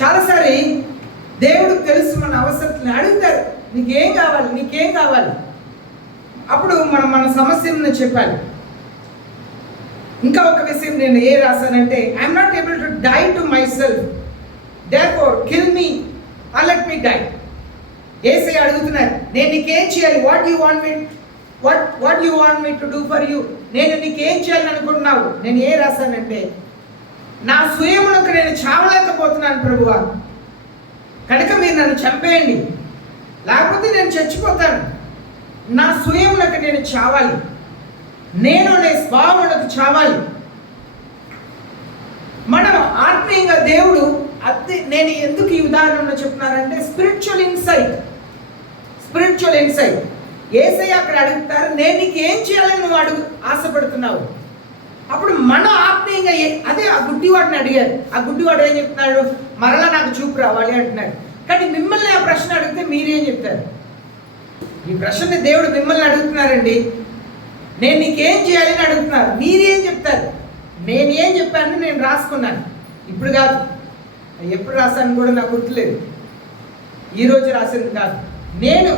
చాలాసారి దేవుడు తెలుసు మన అవసరాలను అడుగుతారు, నీకేం కావాలి, నీకేం కావాలి. అప్పుడు మనం మన సమస్యలను చెప్పాలి. ఇంకా ఒక విషయం నేను ఏ రాశానంటే, I'm not able to die to myself, therefore kill me or let me die. యేసయ్య అడుగుతున్నారు, నేను నీకేం చేయాలి? What you want me to do for you? నేను నీకేం చేయాలని అనుకుంటున్నావు? నేను ఏ రాశానంటే, నా స్వయమునకు నేను చావలేకపోతున్నాను ప్రభువా, కనుక మీరు నన్ను చంపేయండి, లేకపోతే నేను చచ్చిపోతాను. నా స్వయమునకు నేను చావాలి, నేను నీ స్వభావమునకు చావాలి. మనం ఆత్మీయంగా దేవుడు నేను ఎందుకు ఈ ఉదాహరణ చెప్తున్నారంటే, స్పిరిచువల్ ఇన్సైట్. యేసయ్య అక్కడ అడుగుతారు, నేను నీకు ఏం చేయాలని నువ్వు ఆశపడుతున్నావు? అప్పుడు మనం ఆత్మీయంగా అదే ఆ గుడ్డివాడిని అడిగారు. ఆ గుడ్డివాడు ఏం చెప్తున్నాడు? మరలా నాకు చూపు రావాలి అంటున్నాడు. కానీ మిమ్మల్ని ఆ ప్రశ్న అడిగితే మీరేం చెప్తారు? ఈ ప్రశ్నని దేవుడు మిమ్మల్ని అడుగుతున్నారండి, నేను నీకేం చేయాలని అడుగుతున్నారు, మీరేం చెప్తారు? నేను ఏం చెప్పాను నేను రాసుకున్నాను, ఇప్పుడు కాదు, ఎప్పుడు రాశాను కూడా నాకు గుర్తులేదు, ఈరోజు రాసింది కాదు. నేను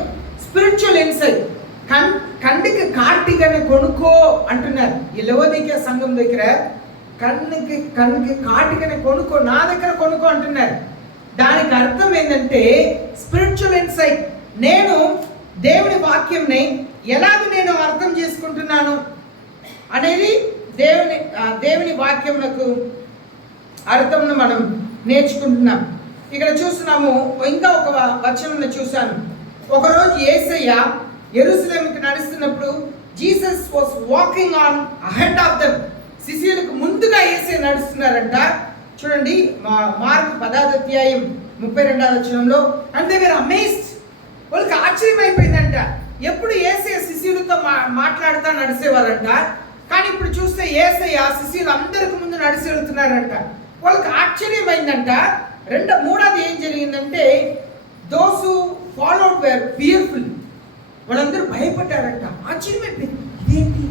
స్పిరిచువల్ ఇన్సైట్, కంటికి కార్టికని కొనుక్కో అంటున్నారు ఈ లవోదికీయ సంఘం దగ్గర. కన్నుకి కాటికని కొనుక్కో, నా దగ్గర కొనుక్కో అంటున్నారు. దానికి అర్థం ఏంటంటే స్పిరిచువల్ ఇన్సైట్. నేను దేవుని వాక్యంని ఎలాగ నేను అర్థం చేసుకుంటున్నాను అనేది దేవుని వాక్యములకు అర్థంను మనం నేర్చుకుంటున్నాం. ఇక్కడ చూస్తున్నాము, ఇంకా ఒక వచనం చూశాను. ఒకరోజు యేసయ్య యెరూషలేముకి నడుస్తున్నప్పుడు, Jesus was walking on ahead of them. శిష్యులకు ముందుగా యేసయ్య నడుస్తున్నారంట. చూడండి, మార్కు 10వ అధ్యాయం 32వ వచనంలో, అండ్ దే వర్ అమేజ్డ్. వాళ్ళకి ఆశ్చర్యం అయిపోయిందంట. ఎప్పుడు యేసయ్య శిష్యులతో మాట్లాడుతూ నడిచేవారంట, కానీ ఇప్పుడు చూస్తే యేసయ్య శిష్యులు అందరికి ముందు నడిచి వెళ్తున్నారంట. వాళ్ళకి ఆశ్చర్యమైందంట. మూడోది ఏం జరిగిందంటే, those who followed were fearful. వాళ్ళందరూ భయపడ్డారంట. ఆశ్చర్యమైపోయింది, ఇదేంటి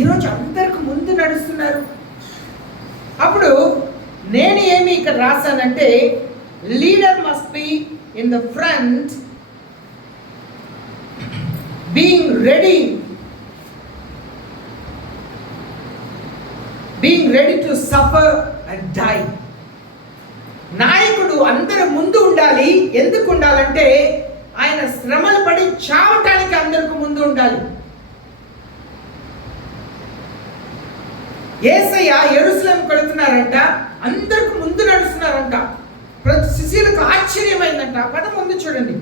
ఈరోజు అందరికి ముందు నడుస్తున్నారు. అప్పుడు నేను ఏమి ఇక్కడ రాశానంటే, leader must be in the front, being ready to suffer and die. నాయకుడు అందరి ముందు ఉండాలి. ఎందుకు ఉండాలంటే, ఆయన శ్రమలు పడి చావటానికి అందరికి ముందు ఉండాలి. యేసయ్య యెరూషలేముకి వెళుతున్నారంట, అందరికి ముందు నడుస్తున్నారంట. ప్రతి శిష్యులకు ఆశ్చర్యమైందంట. పదం ముందు చూడండి,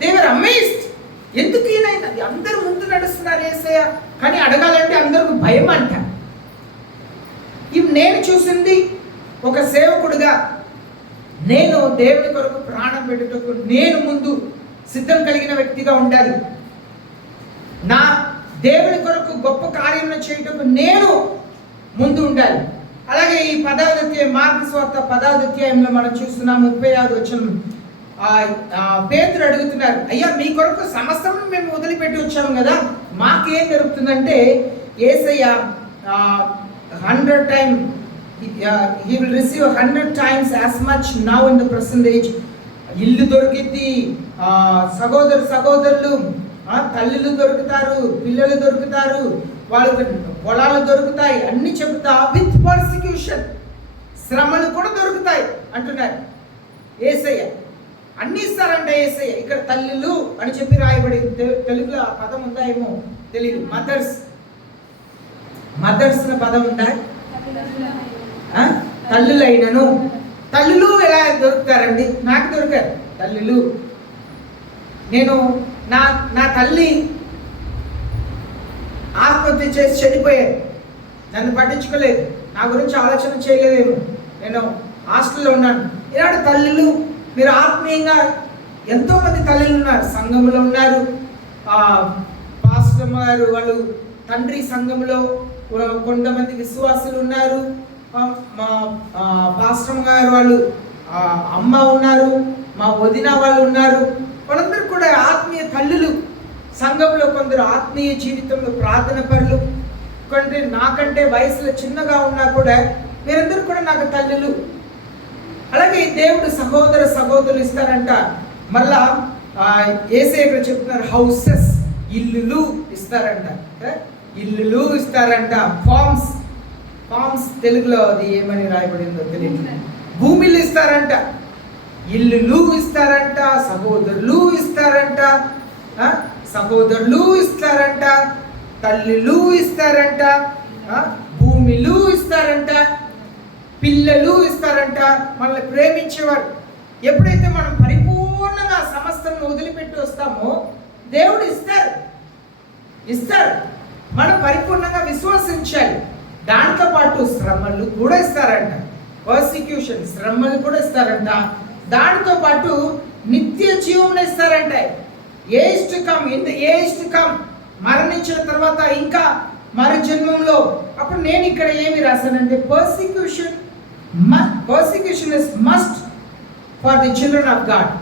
దే వర్ అమేజ్డ్. ఎందుకు ఈయన అందరు ముందు నడుస్తున్నారు యేసయ్య? కానీ అడగాలంటే అందరికి భయం అంట. ఇవి నేను చూసింది ఒక సేవకుడుగా, నేను దేవుని కొరకు ప్రాణం పెట్టుటకు నేను ముందు సిద్ధం కలిగిన వ్యక్తిగా ఉండాలి. నా దేవుని కొరకు గొప్ప కార్యములు చేయటకు నేను ముందు ఉండాలి. అలాగే ఈ 10వ అధ్యాయం, మార్కు సువార్త 10వ అధ్యాయంలో మనం చూస్తున్నాం 35వ వచనం. పేతురు అడుగుతున్నారు, అయ్యా మీ కొరకు సమస్తం మేము వదిలిపెట్టి వచ్చాము కదా, మాకేం జరుగుతుందంటే, యేసయ్య 100 times he will receive 100 times as much now in the present age. ఇల్లు దొరికింది, సహోదరులు తల్లులు దొరుకుతారు, పిల్లలు దొరుకుతారు, వాళ్ళకి పొలాలు దొరుకుతాయి, అన్ని చెబుతా విత్ పర్సిక్యూషన్, శ్రమలు కూడా దొరుకుతాయి అంటున్నారు యేసయ్య. అన్ని ఇస్తారంట యేసయ్య. ఇక్కడ తల్లులు అని చెప్పి రాయబడి, తెలుగులో ఆ పదం ఉందా ఏమో తెలియదు. మదర్స్ అనే పదం ఉందా? తల్లులైనను. తల్లులు ఎలా దొరుకుతారండి? నాకు దొరికారు తల్లులు. నేను నా తల్లి ఆత్మహత్య చేసి చనిపోయారు, నన్ను పట్టించుకోలేదు, నా గురించి ఆలోచన చేయలేదేమో, నేను హాస్టల్లో ఉన్నాను. ఇలాంటి తల్లులు, మీరు ఆత్మీయంగా ఎంతోమంది తల్లులు ఉన్నారు, సంఘంలో ఉన్నారు. పాస్టర్ గారు వాళ్ళు తండ్రి సంఘంలో కొంతమంది విశ్వాసులు ఉన్నారు. మా పాస్టర్ గారు వాళ్ళు అమ్మ ఉన్నారు, మా వదిన వాళ్ళు ఉన్నారు. వాళ్ళందరూ కూడా ఆత్మీయ తల్లులు. సంఘంలో కొందరు ఆత్మీయ జీవితంలో ప్రార్థన పరులు, కొంటే నాకంటే వయసులో చిన్నగా ఉన్నా కూడా మీరందరూ కూడా నాకు తల్లులు. అలాగే దేవుడు సహోదరులు ఇస్తారంట. మళ్ళా యేసయ్య ఇక్కడ చెప్తున్నారు, హౌసెస్, ఇల్లులు ఇస్తారంట. ఇల్లులు ఇస్తారంట, ఫార్మ్స్, ఫార్మ్స్ తెలుగులో అది ఏమని రాయబడిందో తెలియదు. భూమిలు ఇస్తారంట, ఇల్లులు ఇస్తారంట, సహోదరులు ఇస్తారంట, సహోదరులు ఇస్తారంట, తల్లులు ఇస్తారంట, భూమిలు ఇస్తారంట, పిల్లలు ఇస్తారంట, మనల్ని ప్రేమించేవారు. ఎప్పుడైతే మనం పరిపూర్ణంగా సమస్తం వదిలిపెట్టి వస్తామో దేవుడు ఇస్తారు. మనం పరిపూర్ణంగా విశ్వసించాలి. దాంతో పాటు శ్రమలు కూడా ఇస్తారంట, పర్సిక్యూషన్ శ్రమలు కూడా ఇస్తారంట. దానితో పాటు నిత్య జీవం ఇస్తారంట. Age to come, in the age to come, మరణించిన తర్వాత ఇంకా మరు జన్మంలో. అప్పుడు నేను ఇక్కడ ఏమి రాశానంటే persecution is must for the children of God.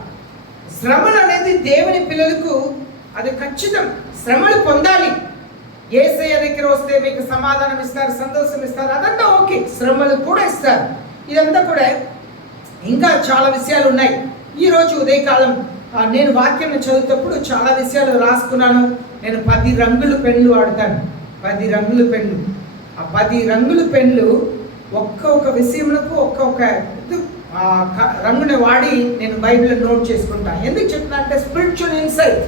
శ్రమలు అనేది దేవుని పిల్లలకు అది ఖచ్చితం. శ్రమలు పొందాలి. యేసయ్య దగ్గర వస్తే మీకు సమాధానం ఇస్తారు, సంతోషం ఇస్తారు, అదంతా ఓకే. శ్రమలు కూడా ఇస్తారు. ఇదంతా కూడా ఇంకా చాలా విషయాలు ఉన్నాయి. ఈరోజు ఉదయకాలం నేను వాక్యం చదువుతప్పుడు చాలా విషయాలు రాసుకున్నాను. నేను 10 రంగుల పెన్లు వాడతాను. 10 రంగుల పెన్లు. ఆ 10 రంగుల పెన్లు ఒక్కొక్క విషయంలో ఒక్కొక్క రంగుని వాడి నేను బైబిల్లో నోట్ చేసుకుంటాను. ఎందుకు చెప్తున్నా అంటే స్పిరిచువల్ ఇన్సైట్.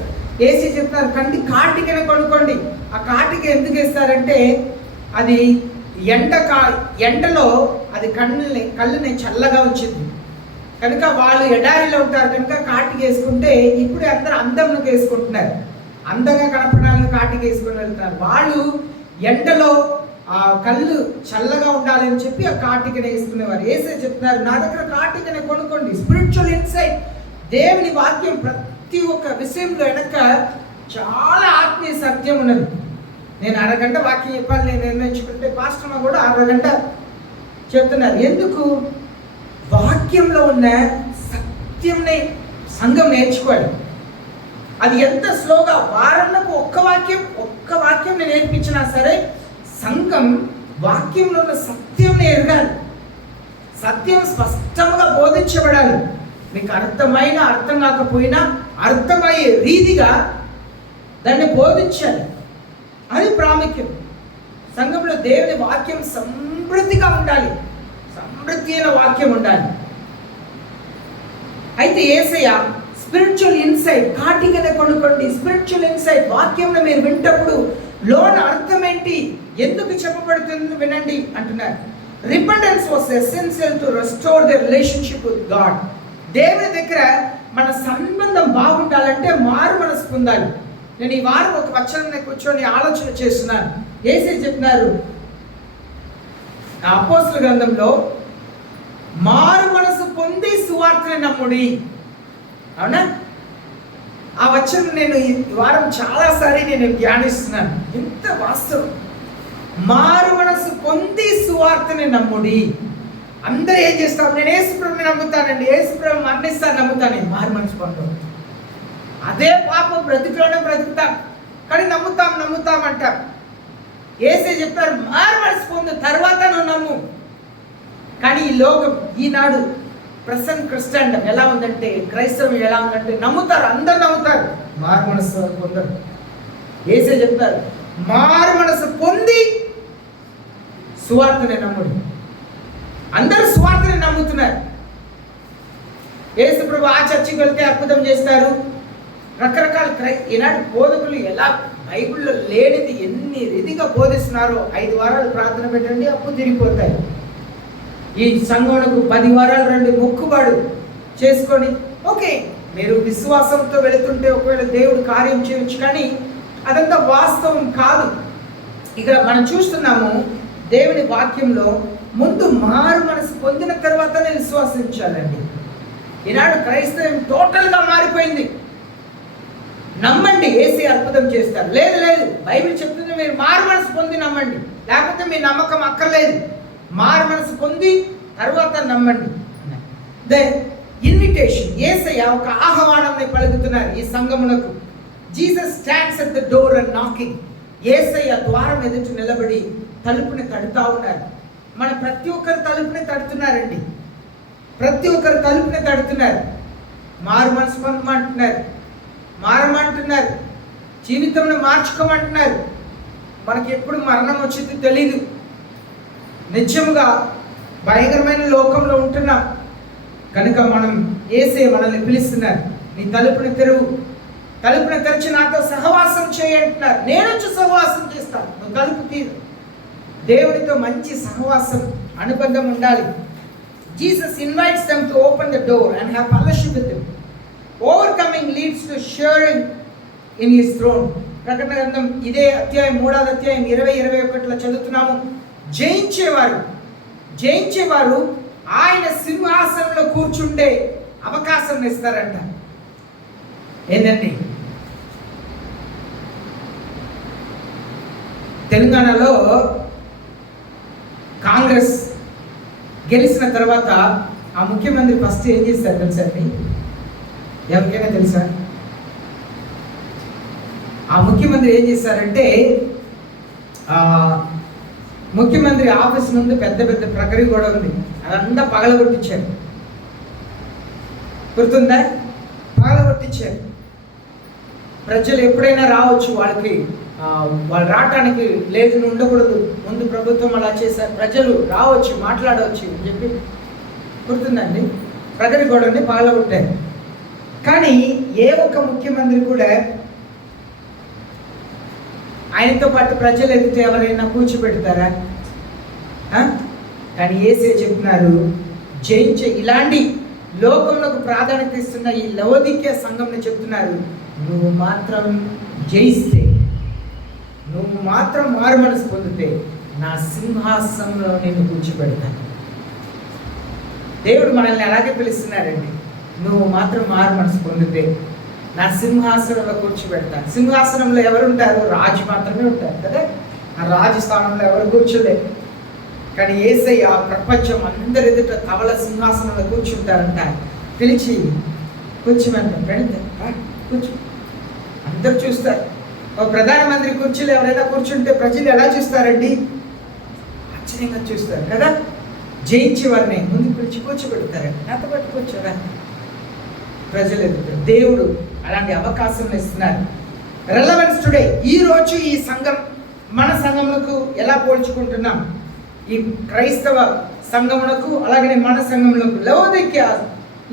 ఏసీ చెప్తున్నారు కాటికని కొనుక్కోండి. ఆ కాటిక ఎందుకు వేస్తారంటే అది ఎండలో అది కళ్ళని చల్లగా ఉంచింది కనుక. వాళ్ళు ఎడారిలో ఉంటారు కనుక కాటిక వేసుకుంటే ఇప్పుడు అందరూ అందంలోకి వేసుకుంటున్నారు, అందంగా కనపడాలని కాటిక వేసుకుని వెళ్తున్నారు. వాళ్ళు ఎండలో ఆ కళ్ళు చల్లగా ఉండాలని చెప్పి ఆ కాటికని వేసుకునేవారు. ఏసే చెప్తున్నారు నా దగ్గర కాటికని కొనుక్కోండి. Spiritual insight. దేవుని వాక్యం ప్రతి ఒక్క విషయంలో వెనక చాలా ఆత్మీయ సత్యం ఉన్నది. నేను అరగంట వాక్యం చెప్పాలి నేను నిర్ణయించుకుంటే పాస్టర్ కూడా అరగంట చెప్తున్నారు. ఎందుకు? వాక్యంలో ఉన్న సత్యంని సంఘం నేర్చుకోవాలి. అది ఎంత స్లోగా వారంలో ఒక్క వాక్యం నేను నేర్పించినా సరే సంఘం వాక్యంలో ఉన్న సత్యంని ఎరగాలి. సత్యం స్పష్టంగా బోధించబడాలి. మీకు అర్థం కాకపోయినా అర్థమయ్యే రీతిగా దాన్ని బోధించాలి. అది ప్రాముఖ్యం. సంఘంలో దేవుని వాక్యం సమృద్ధిగా ఉండాలి, సమృద్ధి అయిన వాక్యం ఉండాలి. అయితే యేసయ్య స్పిరిచువల్ ఇన్సైట్ కాటికనే కొనుక్కోండి. స్పిరిచువల్ ఇన్సైట్ వాక్యంలో మీరు వింటప్పుడు లోన అర్థం ఏంటి, ఎందుకు చెప్పబడుతుంది వినండి అంటున్నారు. Repentance was essential to restore the relationship with God. దేవుని దగ్గర మన సంబంధం బాగుండాలంటే మారు మనసు పొందాలి. నేను ఈ వారం ఒక వచనం కూర్చొని ఆలోచన చేస్తున్నాను. యేసే చెప్తున్నారు అపోస్తలుల గ్రంథంలో మారు మనసు పొంది సువార్తని నమ్ముడి. అవునా? ఆ వచనం నేను ఈ వారం చాలాసారి నేను ధ్యానిస్తున్నాను. ఎంత వాస్తవం. మారు మనసు పొంది సువార్తని నమ్ముడి. అందరూ ఏం చేస్తాం? నేను యేసుప్రభుని నమ్ముతానండి, యేసుప్రభు మరణిస్తాను నమ్ముతాను. మారు మనసు పొందు అదే పాపం బ్రతుకుతాం కానీ నమ్ముతామంటారు. యేసే చెప్పారు మారు మనసు పొందు తర్వాత నువ్వు నమ్ము. కానీ ఈ లోకం ఈనాడు ప్రసెంట్ క్రిస్టియన్ ఎలా ఉందంటే, క్రైస్తవం ఎలా ఉందంటే నమ్ముతారు, అందరు నమ్ముతారు, మారు మనసు పొందరు. యేసే చెప్తారు మారు మనసు పొంది సువార్తని నమ్ముడు. అందరూ సువార్తని నమ్ముతున్నారు. యేసు ప్రభు ఆ చర్చికి వెళ్తే అద్భుతం చేస్తారు. రకరకాల ఈనాడు బోధకులు ఎలా బైబిల్లో లేనిది ఎన్ని రీతిగా బోధిస్తున్నారో. 5 వారాలు ప్రార్థన పెట్టండి, అప్పు తిరిగిపోతాయి. ఈ సంఘమునకు 10 వారాలు రండి, మొక్కుబాడు చేసుకొని ఓకే. మీరు విశ్వాసంతో వెళుతుంటే ఒకవేళ దేవుడు కార్యం చేయవచ్చు, కానీ అదంతా వాస్తవం కాదు. ఇక్కడ మనం చూస్తున్నాము దేవుని వాక్యంలో ముందు మారు మనసు పొందిన తర్వాతనే విశ్వాసించాలండి. ఈనాడు క్రైస్తవం టోటల్గా మారిపోయింది. నమ్మండి, యేసే అద్భుతం చేస్తారు. లేదు బైబిల్ చెప్తుంది మీరు మారు మనసు పొంది నమ్మండి, లేకపోతే మీ నమ్మకం అక్కర్లేదు. మారు మనసు పొంది తర్వాత నమ్మండి. The invitation. యేసయ్య ఒక ఆహ్వానాన్ని పలుకుతున్నారు ఈ సంఘమునకు. Jesus stands at the door and knocking. Yesayya ద్వారం ఎదుట నిలబడి తలుపుని తడుతూ ఉన్నారు. మన ప్రతి ఒక్కరు తలుపుని తడుతున్నారండి. ప్రతి ఒక్కరు తలుపుని తడుతున్నారు. మారు మనసు పొందమంటున్నారు, మారమంటున్నారు, జీవితంలో మార్చుకోమంటున్నారు. మనకి ఎప్పుడు మరణం వచ్చింది తెలీదు. నిత్యముగా భయంకరమైన లోకంలో ఉంటున్నాం కనుక మనం యేసే మనల్ని పిలుస్తున్నారు. నీ తలుపుని తెరువు, తలుపుని తెరిచి నాతో సహవాసం చేయంటున్నారు. నేను వచ్చి సహవాసం చేస్తాను, నువ్వు తలుపు తీరు. దేవునితో మంచి సహవాసం, అనుబంధం ఉండాలి. Jesus invites them to open the door and have fellowship with him. Overcoming leads to sharing in his throne. ప్రకటన గ్రంథం ఇదే అధ్యాయం 3వ అధ్యాయం 20-21 చదువుతున్నాము. జయించేవారు ఆయన సింహాసనంలో కూర్చుండే అవకాశం ఇస్తారంట. ఏంటండి, తెలంగాణలో కాంగ్రెస్ గెలిచిన తర్వాత ఆ ముఖ్యమంత్రి ఫస్ట్ ఏం చేశారు తెలుసా అండి? ఎవరికైనా తెలుసా? ఆ ముఖ్యమంత్రి ఏం చేశారంటే, ముఖ్యమంత్రి ఆఫీస్ ముందు పెద్ద పెద్ద ప్రహరీ కూడా ఉంది, అదంతా పగలగొట్టించారు. గుర్తుందా? పగలగొట్టించారు. ప్రజలు ఎప్పుడైనా రావచ్చు, వాళ్ళు రావటానికి లేదు ఉండకూడదు, ముందు ప్రభుత్వం అలా చేశారు, ప్రజలు రావచ్చు మాట్లాడవచ్చు అని చెప్పి. గుర్తుందండి? ప్రగతి గోడని పగలగొట్టారు. కానీ ఏ ఒక్క ముఖ్యమంత్రి కూడా ఆయనతో పాటు ప్రజలు ఎదుట ఎవరైనా కూర్చోబెడతారా? కానీ యేసే చెప్తున్నారు, ఇలాంటి లోకంలోకి ప్రాధాన్యత ఇస్తున్న ఈ లవోదికీయ సంఘంని చెప్తున్నారు, నువ్వు మాత్రం జయిస్తే, నువ్వు మాత్రం మారు మనసు పొందితే నా సింహాసనంలో నేను కూర్చోబెడతాను. దేవుడు మనల్ని అలాగే పిలుస్తున్నాడండి. నువ్వు మాత్రం మారు మనసు పొందితే నా సింహాసనంలో కూర్చోబెడతాను. సింహాసనంలో ఎవరు ఉంటారు? రాజు మాత్రమే ఉంటారు కదా. ఆ రాజు స్థానంలో ఎవరు కూర్చోలేరు. కానీ యేసయ్య ప్రపంచం అందరి ఎదుట తవల సింహాసనంలో కూర్చుంటారంట. పిలిచి కూర్చోమంటారు, కూర్చో. అందరు చూస్తారు. ఒక ప్రధానమంత్రి కుర్చీలో ఎవరైనా కూర్చుంటే ప్రజలు ఎలా చూస్తారండి? ఆశ్చర్యంగా చూస్తారు కదా. జయించి వారిని ముందు పిలిచి కూర్చోబెడతారండి. నాతో పాటు కూర్చోరా ప్రజలు ఎదుట. దేవుడు అలాంటి అవకాశం ఇస్తున్నారు. Relevance today. ఈ రోజు ఈ సంఘం మన సంఘములకు ఎలా పోల్చుకుంటున్నాం? ఈ క్రైస్తవ సంఘమునకు అలాగే మన సంఘములకు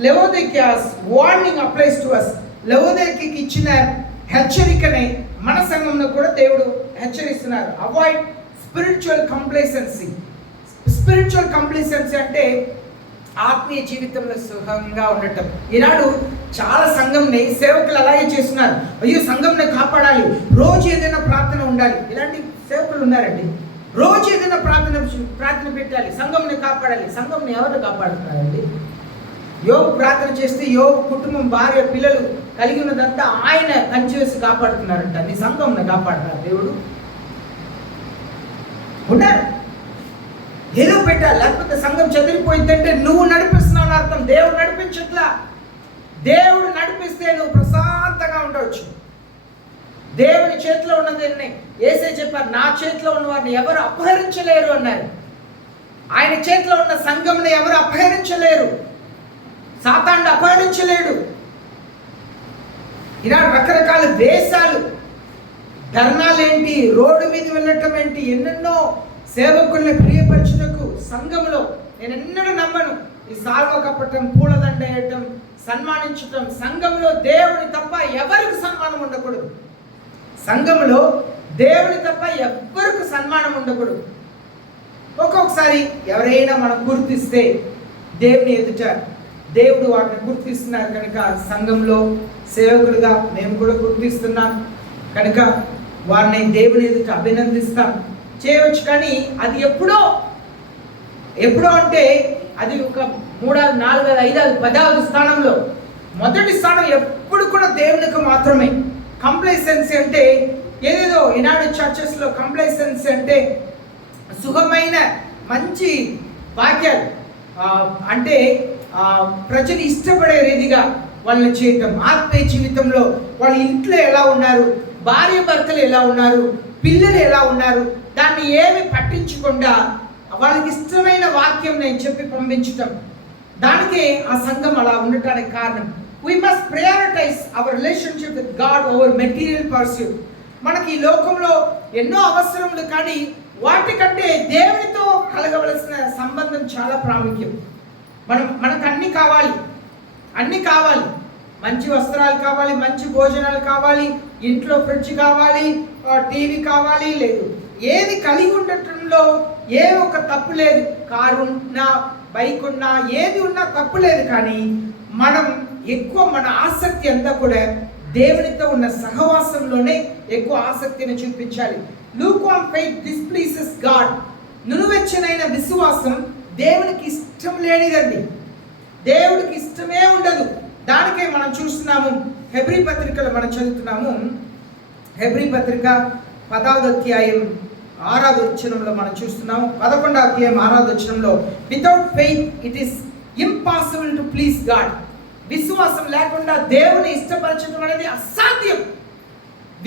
Laodicea's warning applies to us. లవోదికీకి ఇచ్చిన హెచ్చరికనే మన సంఘంలో కూడా దేవుడు హెచ్చరిస్తున్నారు. Avoid spiritual complacency. Spiritual complacency అంటే ఆత్మీయ జీవితంలో సుఖంగా ఉండటం. ఈనాడు చాలా సంఘంని సేవకులు అలాగే చేస్తున్నారు. అయ్యో సంఘంని కాపాడాలి, రోజు ఏదైనా ప్రార్థన ఉండాలి. ఇలాంటి సేవకులు ఉన్నారండి. రోజు ఏదైనా ప్రార్థన పెట్టాలి, సంఘంని కాపాడాలి. సంఘంని ఎవరు కాపాడుతున్నారండి? యోగు ప్రార్థన చేస్తే యోగు కుటుంబం, భార్య, పిల్లలు కలిగి ఉన్నదంతా ఆయన కంచేసి కాపాడుతున్నారంట. నీ సంఘంని కాపాడుతున్నారు దేవుడు? ఉన్నారు. ఏదో పెట్టాలి, లేకపోతే సంఘం చెదిరిపోయిందంటే నువ్వు నడిపిస్తున్నావు అర్థం. దేవుడు నడిపించట్లా. దేవుడు నడిపిస్తే నువ్వు ప్రశాంతంగా ఉండవచ్చు. దేవుని చేతిలో ఉన్నది యేసే చెప్పారు, నా చేతిలో ఉన్న వారిని ఎవరు అపహరించలేరు అన్నారు. ఆయన చేతిలో ఉన్న సంఘంని ఎవరు అపహరించలేరు. సాతానుడు అపహరించలేడు. ఇలా రకరకాల దేశాలు, ధర్నాలేంటి, రోడ్డు మీద వెళ్ళటం ఏంటి, ఎన్నెన్నో సేవకుల్ని ప్రియపరచుటకు సంఘంలో నేను ఎన్నడూ నమ్మను. ఈ సాల్వ కప్పటం, పూలదండ వేయటం, సన్మానించటం. సంఘంలో దేవుని తప్ప ఎవరికి సన్మానం ఉండకూడదు. సంఘంలో దేవుని తప్ప ఎవరికి సన్మానం ఉండకూడదు. ఒక్కొక్కసారి ఎవరైనా మనం గుర్తిస్తే దేవుని ఎదుట దేవుడు వాటిని గుర్తిస్తున్నారు కనుక సంఘంలో సేవకులుగా మేము కూడా గుర్తిస్తున్నాం కనుక వారిని దేవుని ఎదుట అభినందిస్తాం, చేయవచ్చు. కానీ అది ఎప్పుడో అంటే అది ఒక 3, 4, 5, 10వ స్థానంలో. మొదటి స్థానం ఎప్పుడు కూడా దేవునికి మాత్రమే. కంప్లేసెన్సీ అంటే ఏదేదో ఈనాడు చర్చెస్లో కంప్లేసెన్సీ అంటే సుఖమైన మంచి వాక్యాలు, అంటే ప్రజలు ఇష్టపడే రీతిగా వాళ్ళని చేయటం. ఆత్మీయ జీవితంలో వాళ్ళ ఇంట్లో ఎలా ఉన్నారు, భార్య భర్తలు ఎలా ఉన్నారు, పిల్లలు ఎలా ఉన్నారు, దాన్ని ఏమి పట్టించకుండా వాళ్ళకి ఇష్టమైన వాక్యం నేను చెప్పి పంపించటం. దానికే ఆ సంఘం అలా ఉండటానికి కారణం. We must prioritize our relationship with God over material pursuit. మనకి ఈ లోకంలో ఎన్నో అవసరములు, కానీ వాటికంటే దేవునితో కలగవలసిన సంబంధం చాలా ప్రాముఖ్యం. మనకు అన్నీ కావాలి, అన్నీ కావాలి. మంచి వస్త్రాలు కావాలి, మంచి భోజనాలు కావాలి, ఇంట్లో ఫ్రిడ్జ్ కావాలి, టీవీ కావాలి. లేదు, ఏది కలిగి ఉండటంలో ఏ ఒక తప్పు లేదు. కారు ఉన్నా, బైక్ ఉన్నా, ఏది ఉన్నా తప్పు లేదు. కానీ మనం ఎక్కువ మన ఆసక్తి అంతా కూడా దేవునితో ఉన్న సహవాసంలోనే ఎక్కువ ఆసక్తిని చూపించాలి. lukewarm faith displeases God. నునువెచ్చనైన విశ్వాసం దేవునికి ఇష్టం లేనిదండి. దేవుడికి ఇష్టమే ఉండదు. దానికే మనం చూస్తున్నాము, హెబ్రీ పత్రికలో మనం చదువుతున్నాము. హెబ్రీ పత్రిక 10వ అధ్యాయం 6వ వచనంలో మనం చూస్తున్నాము. 11వ అధ్యాయం 6వ వచనంలో, without faith it is impossible to please God. విశ్వాసం లేకుండా దేవుని ఇష్టపరచడం అనేది అసాధ్యం.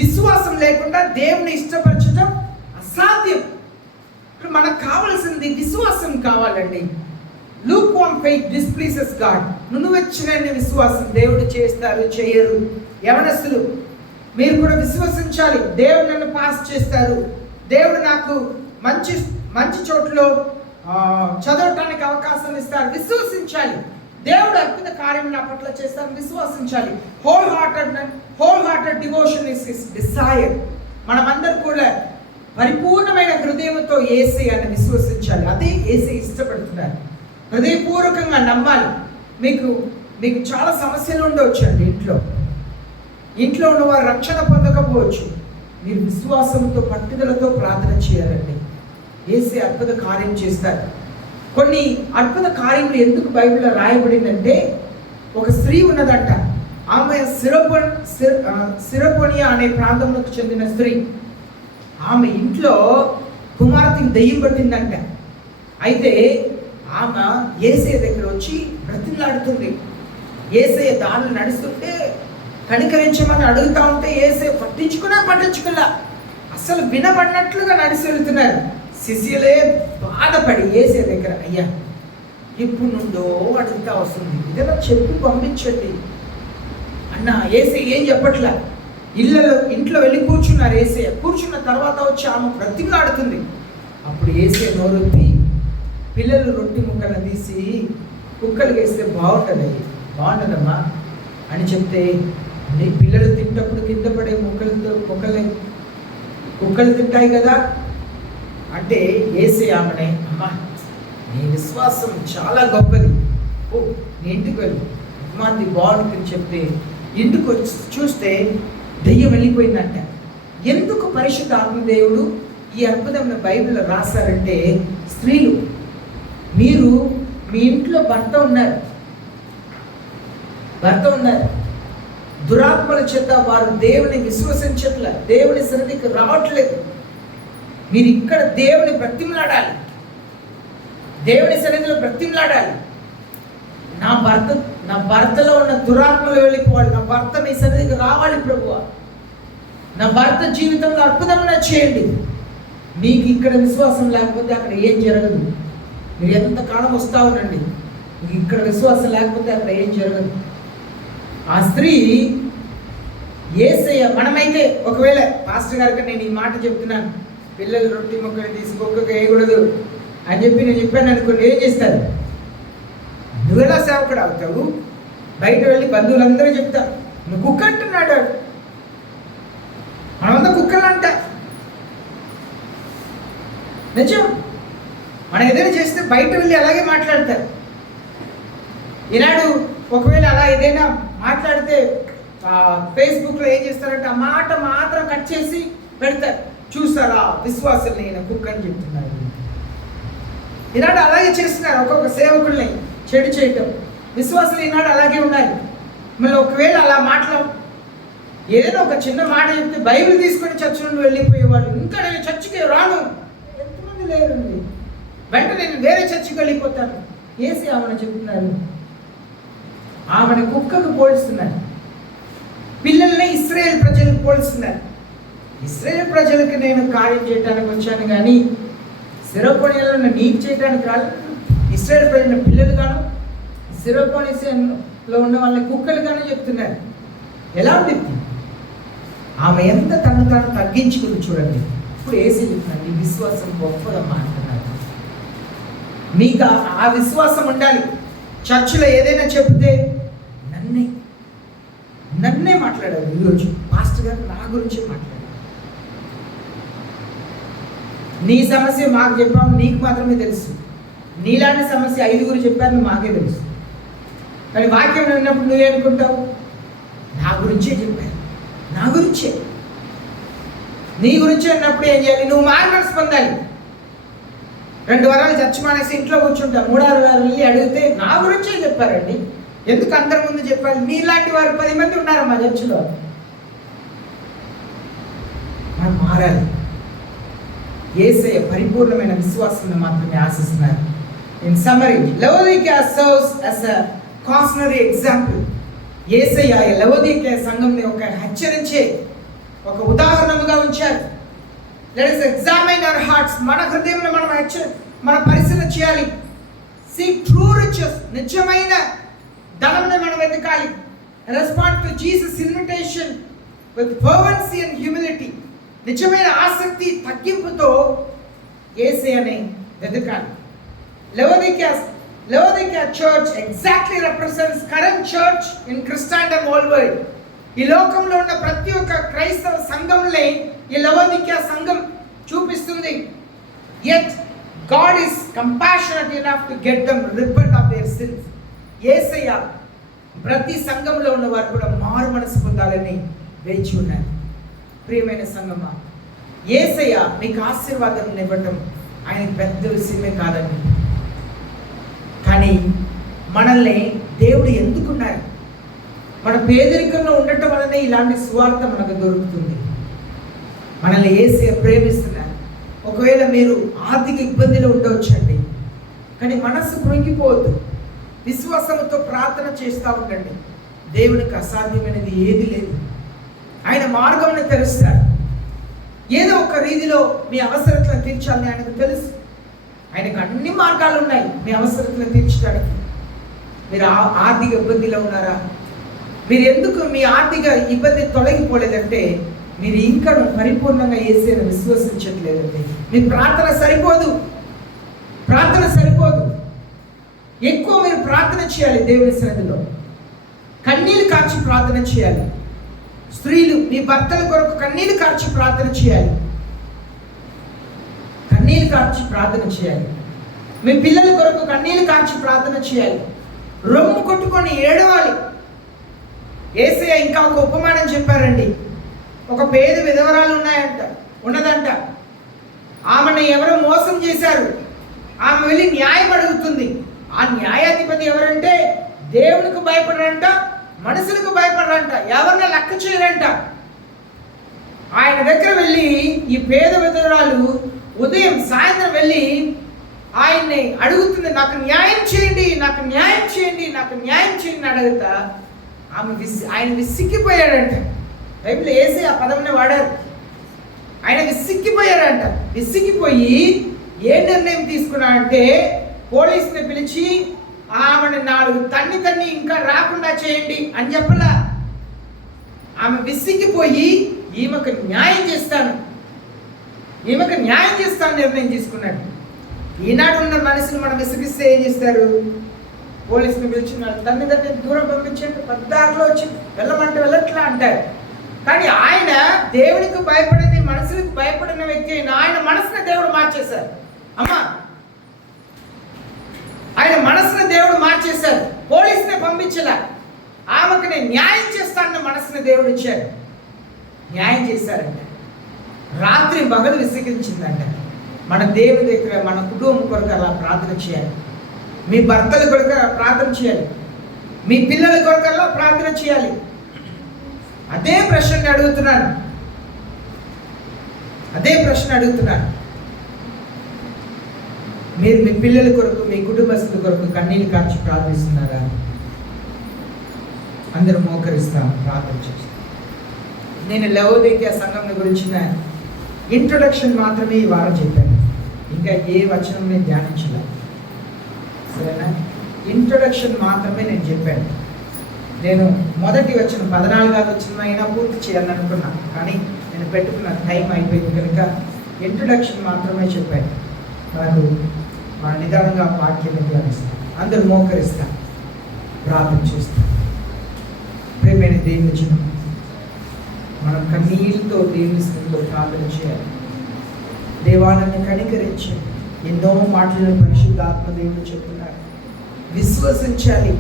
విశ్వాసం లేకుండా దేవుని ఇష్టపరచడం అసాధ్యం. ఇప్పుడు మనకు కావాల్సింది విశ్వాసం కావాలండి. lukewarm faith displeases God. నునువెచ్చని విశ్వాసం దేవుడు చేస్తారు, చేయరు. యవనస్తులు, మీరు కూడా విశ్వసించాలి. దేవుడు నన్ను పాస్ చేస్తారు, దేవుడు నాకు మంచి మంచి చోట్ల చదవటానికి అవకాశం ఇస్తారు, విశ్వసించాలి. దేవుడు అద్భుత కార్యం నా పట్ల చేస్తాను, విశ్వసించాలి. Whole hearted devotion is his desire. మనమందరూ కూడా పరిపూర్ణమైన హృదయంతో యేసయ్యను విశ్వసించాలి. అదే యేసయ్య ఇష్టపడుతున్నారు. హృదయపూర్వకంగా నమ్మాలి. మీకు చాలా సమస్యలు ఉండవచ్చు అండి. ఇంట్లో ఉన్నవారు రక్షణ పొందకపోవచ్చు. మీరు విశ్వాసంతో పట్టుదలతో ప్రార్థన చేయాలండి. యేసయ్య అద్భుత కార్యం చేస్తారు. కొన్ని అద్భుత కార్యములు ఎందుకు బైబిల్లో రాయబడిందంటే, ఒక స్త్రీ ఉన్నదంట. ఆమె సిరపోనియా అనే ప్రాంతంలోకి చెందిన స్త్రీ. ఆమె ఇంట్లో కుమార్తెకి దెయ్యం పట్టిందంట. అయితే ఆమె యేసయ్య దగ్గర వచ్చి బ్రతిమలాడుతుంది. యేసయ్య దారిలో నడుస్తుంటే కనికరించమని అడుగుతా ఉంటే యేసయ్య పట్టించుకున్నా అసలు వినబడినట్లుగా నడిచి వెళ్తున్నారు. శిష్యులే బాధపడి యేసయ్య దగ్గర, అయ్యా ఇప్పుడు నుండో అడుగుతా వస్తుంది, ఇదేనా చెప్పి పంపించండి అన్న. యేసయ్య ఏం చెప్పట్లా. ఇంట్లో వెళ్ళి కూర్చున్నారు. యేసయ్య కూర్చున్న తర్వాత వచ్చి ఆమె బ్రతిమలాడుతుంది. అప్పుడు యేసయ్య నోరొత్తి, పిల్లలు రొట్టి ముక్కలు తీసి కుక్కలు వేస్తే బాగుంటుందమ్మా అని చెప్తే, నీ పిల్లలు తింటప్పుడు కింద పడే కుక్కలు తింటాయి కదా అంటే, యేసయ్య ఆమెనే, అమ్మా నీ విశ్వాసం చాలా గొప్పది, ఓ నీ ఇంటికి వెళ్ళి మాది బాగుంటుందని చెప్తే ఇంటికి వచ్చి చూస్తే దెయ్యం వెళ్ళిపోయిందంట. ఎందుకు పరిశుద్ధ ఆత్మదేవుడు ఈ అద్భుతమైన బైబిల్లో రాశారంటే, స్త్రీలు మీరు మీ ఇంట్లో భర్త ఉన్నారు, దురాత్మల చేత వారు దేవుని విశ్వసించట్ల, దేవుని సన్నిధికి రావట్లేదు. మీరు ఇక్కడ దేవుని బ్రతిమలాడాలి, దేవుని సన్నిధిలో బ్రతిమలాడాలి. నా భర్తలో ఉన్న దురాత్మలు వెళ్ళిపోవాలి, నా భర్త మీ సన్నిధికి రావాలి ప్రభువా, నా భర్త జీవితంలో అద్భుతంగా చేయండి. మీకు ఇక్కడ విశ్వాసం లేకపోతే అక్కడ ఏం జరగదు. మీరు ఎంతకాలం వస్తావునండి, మీకు ఇక్కడ విశ్వాసం లేకపోతే అక్కడ ఏం జరగదు. ఆ స్త్రీ యేసయ్య, మనమైతే ఒకవేళ పాస్టర్ గారికి నేను ఈ మాట చెప్తున్నాను, పిల్లలు రొట్టి ముక్కలు తీసి కుక్కకు వేయకూడదు అని చెప్పి నేను చెప్పాను అనుకోండి, ఏం చేస్తారు? నువ్వెలా సేవకుడు అవుతావు? బయట వెళ్ళి బంధువులందరూ చెప్తారు, నువ్వు కుక్క అంటున్నాడు. మనమంతా కుక్కలు అంట. నిజం. మనం ఏదైనా చేస్తే బయట వెళ్ళి అలాగే మాట్లాడతారు. ఈనాడు ఒకవేళ అలా ఏదైనా మాట్లాడితే ఫేస్బుక్లో ఏం చేస్తారంటే ఆ మాట మాత్రం కట్ చేసి పెడతారు. చూస్తారా విశ్వాసం నేను కుక్క అని చెప్తున్నారు. ఈనాడు అలాగే చేస్తున్నారు ఒక్కొక్క సేవకుల్ని చెడు చేయటం. విశ్వాసులు ఈనాడు అలాగే ఉన్నారు. మళ్ళీ ఒకవేళ అలా ఏదైనా ఒక చిన్న మాట చెప్తే బైబిల్ తీసుకొని చర్చ నుండి వెళ్ళిపోయేవాళ్ళు. ఇంకా నేను చర్చికి రాను, ఎంతమంది లేరండి. వెంటనే నేను వేరే చర్చికి వెళ్ళిపోతాను. ఏసీ ఆమెను చెప్తున్నారు, ఆమెను కుక్కకు పోల్స్తున్నారు. పిల్లల్ని ఇశ్రాయేల్ ప్రజలకు పోల్స్తున్నారు. ఇశ్రాయేల్ ప్రజలకు నేను కార్యం చేయడానికి వచ్చాను కానీ సిరపోనియాలో నీకు చేయడానికి రాలేదు. ఇశ్రాయేల్ ప్రజల పిల్లలు గాను సిరపోనియాలో ఉన్న వాళ్ళని కుక్కలు గాను చెప్తున్నారు. ఎలా ఉంది? ఆమె ఎంత తను తగ్గించుకుని చూడండి. ఇప్పుడు ఏసీ చెప్తున్నాను, నీ విశ్వాసం గొప్పదమ్మా అంటున్నారు. మీకు ఆ విశ్వాసం ఉండాలి. చర్చిలో ఏదైనా చెప్తే నన్నే మాట్లాడారు. ఈరోజు పాస్టర్ గారు నా గురించి మాట్లాడారు. నీ సమస్య మాకు చెప్పాము, నీకు మాత్రమే తెలుసు. నీలాంటి సమస్య 5గురు చెప్పారని మాకే తెలుసు. కానీ వాక్యం విన్నప్పుడు నువ్వేనుకుంటావు? నా గురించే చెప్పారు, నా గురించే. నీ గురించి అన్నప్పుడు ఏం చేయాలి? నువ్వు మార్మల్స్ పొందాలి. 2 వారాలు చర్చ మానేసి ఇంట్లో కూర్చుంటా, 3-6 వారాలు వెళ్ళి అడిగితే నా గురించే చెప్పారండి, ఎందుకు అందరి ముందు చెప్పాలి? నీలాంటి వారు 10 మంది ఉన్నారు మా చర్చిలో. మనం మారాలి. యేసయ్య పరిపూర్ణమైన విశ్వాసాన్ని మాత్రమే ఆశిస్తున్నారు. In summary, Laodicea serves as a cautionary example. Yesayya Laodicea సంఘంని ఒక హెచ్చరించే ఒక ఉదాహరణగా ఉంచారు. Let us examine our hearts. మన హృదయంలో మనం పరిశీలన చేయాలి. Seek true riches. నిజమైన ధనమును మనం వెతకాలి. Respond to Jesus' invitation with fervency and humility. నిజమైన ఆసక్తి, తగ్గింపుతో యేసయ్యని వెతకాలి. Laodikia church exactly represents current church in Christendom worldwide. ఈ లోకంలో ఉన్న ప్రతి ఒక్క క్రైస్తవ సంఘంలో ఈ లవోదికీయ సంఘం చూపిస్తుంది. Yet God is compassionate enough to get them repent of their sins. యేసయ్య ప్రతి సంఘంలో ఉన్న వారు కూడా మారు మనసు పొందాలని వేచి ఉన్నారు. ప్రియమైన సంఘమా, యేసయ్య మీకు ఆశీర్వాదం ఇవ్వటం ఆయనకి పెద్ద విషయమే కాదండి. కానీ మనల్ని దేవుడు ఎందుకున్నారు? మన పేదరికంలో ఉండటం వలనే ఇలాంటి సువార్త మనకు దొరుకుతుంది. మనల్ని యేసయ్య ప్రేమిస్తున్నారు. ఒకవేళ మీరు ఆర్థిక ఇబ్బందిలో ఉండవచ్చండి, కానీ మనస్సు కృంగిపోవద్దు. విశ్వాసంతో ప్రార్థన చేస్తూ ఉండండి. దేవునికి అసాధ్యమైనది ఏది లేదు. ఆయన మార్గంను తెరుస్తారు. ఏదో ఒక రీతిలో మీ అవసరతలను తీర్చాలని ఆయనకు తెలుసు. ఆయనకు అన్ని మార్గాలు ఉన్నాయి మీ అవసరతలను తీర్చడానికి. మీరు ఆర్థిక ఇబ్బందిలో ఉన్నారా? మీరు ఎందుకు మీ ఆర్థిక ఇబ్బంది తొలగిపోలేదంటే మీరు ఇంకా పరిపూర్ణంగా యేసయ్యను విశ్వసించట్లేదండి. మీ ప్రార్థన సరిపోదు. ఎక్కువ మీరు ప్రార్థన చేయాలి. దేవుని సన్నిధిలో కన్నీళ్ళు కార్చి ప్రార్థన చేయాలి. స్త్రీలు మీ భర్తల కొరకు కన్నీళ్ళు కార్చి ప్రార్థన చేయాలి. మీ పిల్లల కొరకు కన్నీళ్ళు కార్చి ప్రార్థన చేయాలి. రొమ్ము కొట్టుకొని ఏడవాలి. యేసయ్య ఇంకా ఒక ఉపమానం చెప్పారండి. ఒక పేద విధవరాలు ఉన్నదంట. ఆమెను ఎవరో మోసం చేశారు. ఆమె వెళ్ళి న్యాయం అడుగుతుంది. ఆ న్యాయాధిపతి ఎవరంటే దేవునికి భయపడరంట, మనుషులకు భయపడరంట, ఎవరిని లెక్క చేయరంట. ఆయన దగ్గర వెళ్ళి ఈ పేద విధవరాలు ఉదయం సాయంత్రం వెళ్ళి ఆయన్ని అడుగుతుంది, నాకు న్యాయం చేయండి అడుగుతా. ఆయన విసిక్కిపోయాడంట. బైబిల్ యేసయ్య ఆ పదంని వాడారు. ఆయన విసిక్కిపోయాడంట. విసిక్కిపోయి ఏ నిర్ణయం తీసుకున్నాడంటే పోలీసుని పిలిచి ఆమెను 4 తన్ని ఇంకా రాకుండా చేయండి అని చెప్పలా. ఆమె విసిక్కిపోయి ఈమెకు న్యాయం చేస్తాను నిర్ణయం తీసుకున్నాడు. ఈనాడు ఉన్న మనుషులు మనం విసిగిస్తే ఏం చేస్తారు? పోలీసుని పిలిచి తన్ని దూరం పంపించండి, పద్దారులో వచ్చి వెళ్ళమంటే వెళ్ళట్లా అంటారు. కానీ ఆయన దేవునికి భయపడింది, మనుషులకు భయపడిన వ్యక్తి అయినా ఆయన మనసుని దేవుడు మార్చేశారు. ఆయన మనసుని దేవుడు మార్చేశారు. పోలీసుని పంపించలే. ఆమెకు నేను న్యాయం చేస్తానన్న మనసుని దేవుడు ఇచ్చారు. న్యాయం చేశారంట. రాత్రి పగలు విసిగించిందంట. మన దేవుని దగ్గర మన కుటుంబం కొరకు అలా ప్రార్థన చేయాలి. మీ భర్తల కొరకు ప్రార్థన చేయాలి. మీ పిల్లల కొరకు అలా ప్రార్థన చేయాలి. అదే ప్రశ్న అడుగుతున్నాను. మీరు మీ పిల్లల కొరకు, మీ కుటుంబస్తుల కొరకు కన్నీళ్ళు కార్చి ప్రార్థిస్తున్నారా? అందరూ మోకరిస్తాం, ప్రార్థన చేస్తాం. నేను లవోదికీయ సంఘం గురించిన ఇంట్రొడక్షన్ మాత్రమే ఈ వారం చెప్పాను. ఇంకా ఏ వచనం నేను ధ్యానించలేదు. సరేనా? ఇంట్రొడక్షన్ మాత్రమే నేను చెప్పాను. నేను మొదటి వచనం 14వ వచనం అయినా పూర్తి చేయాలని అనుకున్నాను. కానీ నేను పెట్టుకున్న టైం అయిపోయింది కనుక ఇంట్రొడక్షన్ మాత్రమే చెప్పాను. నాకు మన నిదానంగా వాక్యాన్ని ధ్యానిస్తాం. అందరూ మోకరిస్తాం, ప్రార్థన చేస్తాం. ప్రేమైన దేవుని చిన్న మనం కన్నీళ్ళతో దేవుని స్థితిలో ప్రార్థన చేయాలి. దేవాన్ని కనికరించి ఎన్నో మాటలను పరిశుద్ధాత్మ దేవుడు చెప్తున్నారు. విశ్వసించాలి.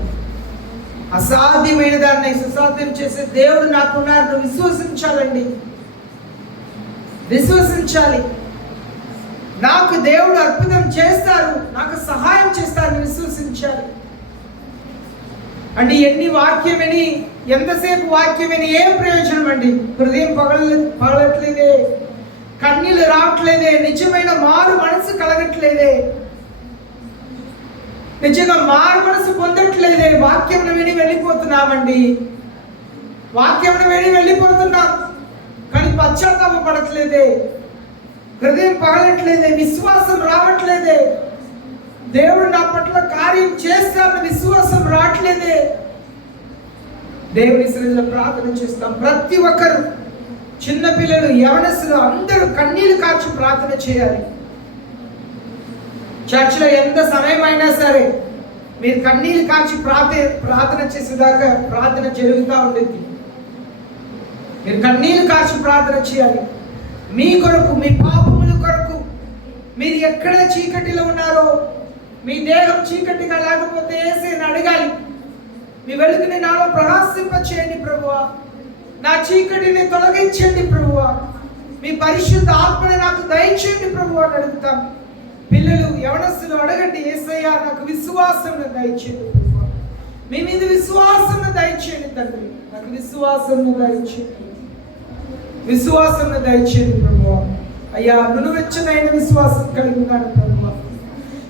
అసాధ్యమైన దాన్ని సుసాధ్యం చేసే దేవుడు నాకున్నారు. నువ్వు విశ్వసించాలండి, విశ్వసించాలి. నాకు దేవుడు అద్భుతం చేస్తారు, నాకు సహాయం చేస్తారు, విశ్వసించాలి. అంటే ఎన్ని వాక్యం విని, ఎంతసేపు వాక్యం విని ఏం ప్రయోజనం అండి? హృదయం పగలట్లేదే, కన్నీళ్ళు రావట్లేదే, నిజమైన మారు మనసు కలగట్లేదే, నిజంగా మారు మనసు పొందట్లేదే. వాక్యం విని వెళ్ళిపోతున్నామండి, వాక్యం విని వెళ్ళిపోతున్నాం, కానీ పశ్చాత్తాప పడట్లేదే, హృదయం పగలట్లేదే, విశ్వాసం రావట్లేదే, దేవుడు నా పట్ల కార్యం చేస్తానన్న విశ్వాసం రావట్లేదే. దేవుని సన్నిధిలో ప్రార్థన చేస్తాం. ప్రతి ఒక్కరు, చిన్నపిల్లలు, యవనస్తులు అందరూ కన్నీళ్లు కార్చి ప్రార్థన చేయాలి. చర్చిలో ఎంత సమయం అయినా సరే మీరు కన్నీళ్లు కార్చి ప్రార్థన చేసేదాకా ప్రార్థన జరుగుతూ ఉంటుంది. మీరు కన్నీళ్లు కార్చి ప్రార్థన చేయాలి. మీ కొరకు, మీ పాపముల కొరకు. మీరు ఎక్కడ చీకటిలో ఉన్నారో, మీ దేహం చీకటిగా లేకపోతే యేసుని అడగాలి. మీ వెలుగుని నాలో ప్రకాశింప చేయండి ప్రభువా, నా చీకటిని తొలగించండి ప్రభువా, మీ పరిశుద్ధ ఆత్మని నాకు దయచేయండి ప్రభువా అని అడుగుతాం. పిల్లలు, యవనస్తులు అడగండి, యేసయ్య నాకు విశ్వాసం దయచేయండి ప్రభువా, మీ మీద విశ్వాసం దయచేయండి తండ్రి, నాకు విశ్వాసం దయచేయండి, విశ్వాసం దయచేయండి ప్రభువా. అయ్యా, నునువెచ్చనైన విశ్వాసం కలిగి ఉన్నాను ప్రభువా,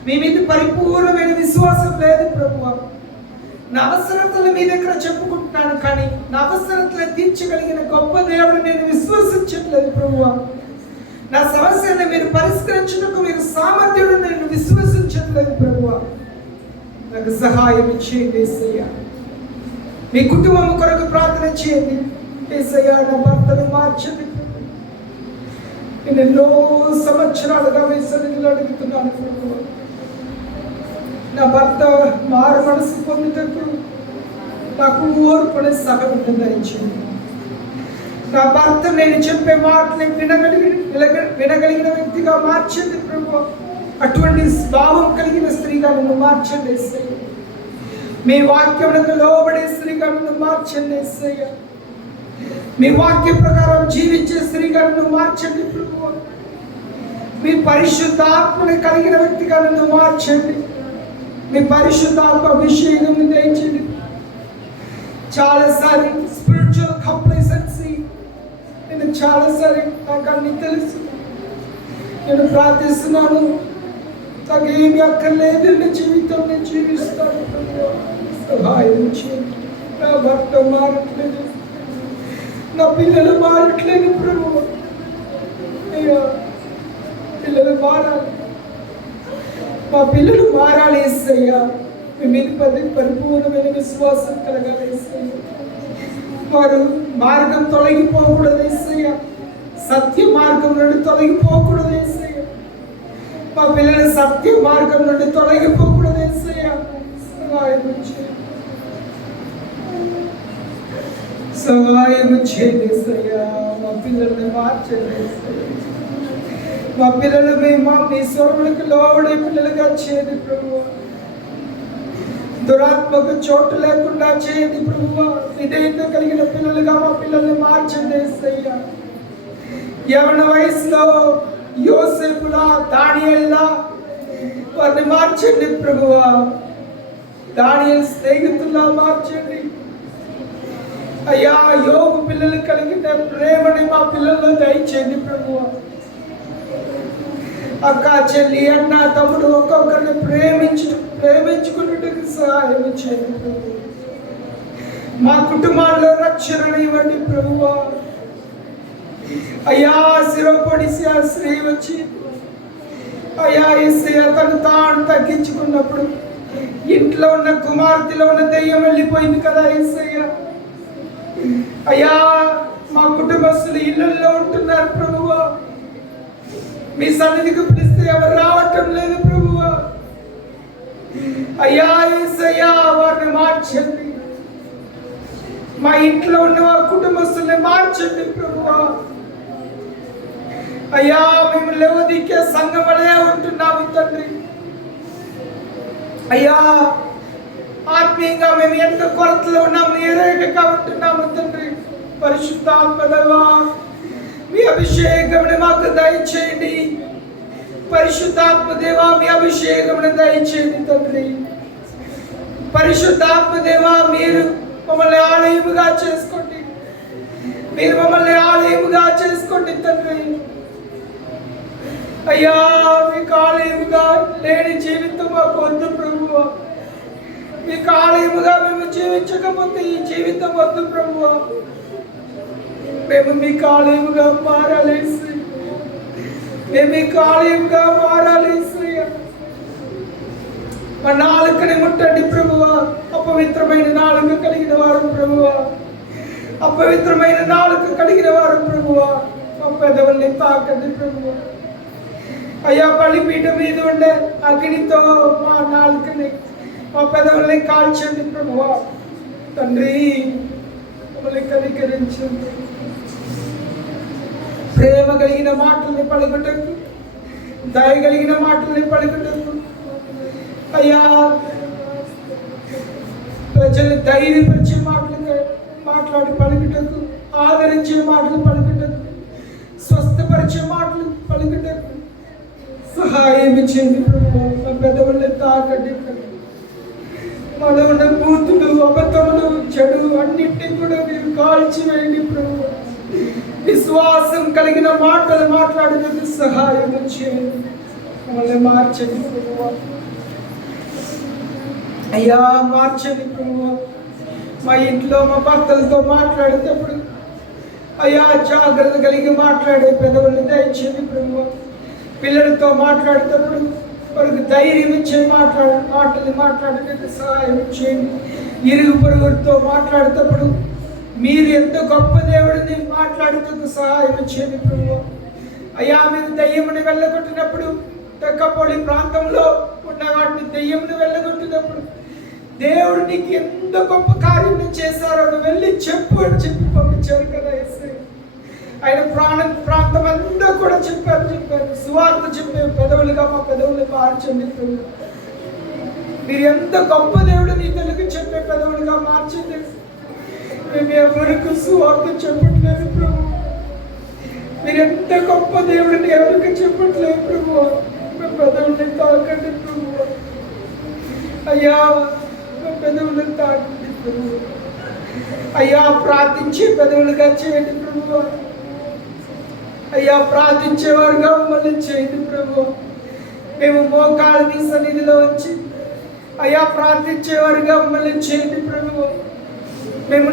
మీ మీద పరిపూర్ణమైన విశ్వాసం లేదు ప్రభువా. నా అవసరతలు మీ దగ్గర చెప్పుకుంటున్నాను, కానీ నా అవసరతలు తీర్చగలిగిన గొప్ప దేవుడు నేను విశ్వసించట్లేదు ప్రభువా. నా సమస్యను మీరు పరిష్కరించుటకు మీరు సామర్థ్యుడు నేను విశ్వసించట్లేదు ప్రభువా. నాకు సహాయం చేయండి యేసయ్య. మీ కుటుంబం కొరకు ప్రార్థన చేయండి యేసయ్య. నా భర్తను మార్చండి. నేను ఎన్నో సంవత్సరాలుగా మీ సన్నిధిలో అడుగుతున్నాను ప్రభువా, నా భర్త మారు మనసు పొందుటకు నాకు ఓర్పడే సహనం దయచేయండి. నా భర్త నేను చెప్పే మాటని వినగలిగిన వ్యక్తిగా మార్చండి ప్రభు. అటువంటి భావం కలిగిన స్త్రీగా నన్ను మార్చండి యేసయ్య. మీ వాక్యములకు లోబడే స్త్రీగా నన్ను మార్చండి యేసయ్య. మీ వాక్య ప్రకారం జీవించే స్త్రీగా నన్ను మార్చండి ప్రభు. మీ పరిశుద్ధ ఆత్మని కలిగిన వ్యక్తిగా నన్ను మార్చండి. మీ పరిశుద్ధాత్మ అభిషేకం దయచేయండి. చాలాసారి స్పిరిచువల్ కంప్లసెన్సీ, నేను చాలాసారి నాకు అన్ని తెలుసు, నేను ప్రార్థిస్తున్నాను, నాకు ఏమి అక్కర్లేదు, నా జీవితం నేను జీవిస్తాను, సహాయం చేయండి. నా భర్త మారట్లేదు, నా పిల్లలు మారట్లేదు ప్రభు. అయ్యా, పిల్లలు మారాలి, మా పిల్లలు మారాలి యేసయ్య. మీ మీద పరిపూర్ణమైన విశ్వాసం కలగాలి యేసయ్య. వారు మార్గం తొలగిపోకూడదు యేసయ్య, సత్య మార్గం నుండి తొలగిపోకూడదు యేసయ్య. మా పిల్లల సత్య మార్గం నుండి తొలగిపోకూడదు యేసయ్య. సహాయం చేయండి, సహాయం చేయండి యేసయ్య. మా పిల్లల్ని మార్చండి యేసయ్య. మా పిల్లలు మీ స్వరములకు లోబడే పిల్లలుగా చేయండి ప్రభువా. దురాత్మకు చోటు లేకుండా చేయండి ప్రభువా. విధేయత కలిగిన పిల్లలుగా మా పిల్లల్ని మార్చండి యేసయ్య. యవన వయసులో యోసేపులా, దానియేలులా వారిని మార్చండి ప్రభువా. దానియేలు స్నేహితుల్లా మార్చండి అయ్యా. యోబు పిల్లలు కలిగిన ప్రేమని మా పిల్లల్లో దయచేయండి ప్రభువా. అక్క, చెల్లి, అన్న, తమ్ముడు ఒక్కొక్కరిని ప్రేమించుకున్నట్టుకు సహాయం చేయండి ప్రభు. మా కుటుంబాల్లో రక్షణ ఇవ్వండి ప్రభువా. అయ్యా, శిరోపొడిసి ఆ స్త్రీ వచ్చి అయ్యా యేసయ్య తను తాను తగ్గించుకున్నప్పుడు ఇంట్లో ఉన్న కుమార్తెలో ఉన్న దెయ్యం వెళ్ళిపోయింది కదా యేసయ్య. అయ్యా, మా కుటుంబస్తులు ఇళ్ళల్లో ఉంటున్నారు ప్రభువా. మీ సన్నిధికి పిలిస్తే ఎవరు రావటం లేదు ప్రభువా. అయ్యా యేసయ్యా వారిని మార్చండి. మా ఇంట్లో ఉన్న కుటుంబస్తుల్ని మార్చండి ప్రభువా. అయ్యా మేము లెవదీకే సంఘం వలె ఉంటున్నాము తండ్రి. అయ్యా ఆత్మీయంగా మేము ఎంత కొరతలో ఉన్నాము, ఎరేగగా ఉంటున్నాము తండ్రి. పరిశుద్ధాత్మదేవా మీ అభిషేకముని మాకు దయచేయండి. పరిశుద్ధాత్మదేవా మీ అభిషేకముని దయచేయండి తండ్రి. పరిశుద్ధాత్మదేవా మీరు మమ్మల్ని ఆలయముగా చేసుకోండి. మీరు మమ్మల్ని ఆలయముగా చేసుకోండి తండ్రి. అయ్యా మీకు ఆలయముగా లేని జీవితం మాకు వద్దు ప్రభువా. మీకు ఆలయముగా మేము జీవించకపోతే ఈ జీవితం వద్దు ప్రభువా. మేము మీకు ఆలయముగా మారాలి. మేము మీకు ఆలయంగా మారాలి. మా నాలుకని ముట్టండి ప్రభువా. అపవిత్రమైన నాలుక కలిగిన వారు ప్రభువా. అపవిత్రమైన నాలుక కలిగిన వారు ప్రభువా. మా పెదవుల్ని తాకండి ప్రభువా. అయ్యా బలిపీఠం మీద ఉండే అగ్నితో మా నాలుకని మా పెదవుల్ని కాల్చండి ప్రభువా. తండ్రి మమ్మల్ని కనికరించండి. ప్రేమ కలిగిన మాటల్ని పలుకుటకు, దయ కలిగిన మాటల్ని పలుకుటకు అయ్యా ప్రజలు ధైర్యపరిచే మాటలు మాట్లాడి పలుకుటకు, ఆదరించే మాటలు పలుకుటకు, స్వస్థపరిచే మాటలు పలుకుటకు సహాయం చేయండి ప్రభువా. మా పెదవుల్ని తాకండి. మనలో ఉన్న బూతులు, అబద్ధములు, చెడు అన్నింటినీ కూడా మీరు కాల్చివేయండి ప్రభువా. విశ్వాసం కలిగిన మాటలు మాట్లాడినందుకు సహాయం చేయండి. మమ్మల్ని మార్చండి ప్రభువా. అయ్యా మార్చండి ప్రభువా. మా ఇంట్లో మా భర్తలతో మాట్లాడేటప్పుడు అయ్యా జాగ్రత్త కలిగి మాట్లాడే పెదవుల్ని దయచేయండి ప్రభువా. పిల్లలతో మాట్లాడేటప్పుడు వారికి ధైర్యం ఇచ్చే మాటలు మాట్లాడేందుకు సహాయం చేయండి. ఇరుగు పొరుగుతో మాట్లాడేటప్పుడు మీరు ఎంత గొప్ప దేవుడిని మాట్లాడేందుకు సహాయం చేయండి ప్రభువా. అయ్యా మీరు దయ్యముని వెళ్ళగొట్టినప్పుడు, తక్కపొడి ప్రాంతంలో ఉన్న వాటిని దయ్యముని వెళ్ళగొట్టినప్పుడు దేవుడు నీకు ఎంత గొప్ప కార్యం చేశారో నువ్వు వెళ్ళి చెప్పు అని చెప్పి పంపించారు కదా యేసయ్య. ఆయన ప్రాంతం అంతా కూడా చెప్పారు. సువార్త చెప్పే పెదవులుగా మా పెదవులు మార్చండి ప్రభువా. మీరు ఎంత గొప్ప దేవుడు నీ తెలుగు చెప్పే పెదవులుగా మార్చండి. మేము ఎవరికి సువార్త చెప్పట్లేదు ప్రభు. మీరు ఎంత గొప్ప దేవుడిని ఎవరికి చెప్పట్లేదు ప్రభువా. మేము పెదవుల్ని తాకండి ప్రభువా. అయ్యా పెదవులను తాకండి ప్రభువా. అయ్యా ప్రార్థించే పెదవులుగా చేయండి ప్రభువా. అయ్యా ప్రార్థించేవారుగా మమ్మల్ని చేయండి ప్రభువా. మేము మోకాళ్ళ మీ సన్నిధిలో వచ్చి అయ్యా ప్రార్థించేవారుగా మమ్మల్ని చేయండి ప్రభువా. మేము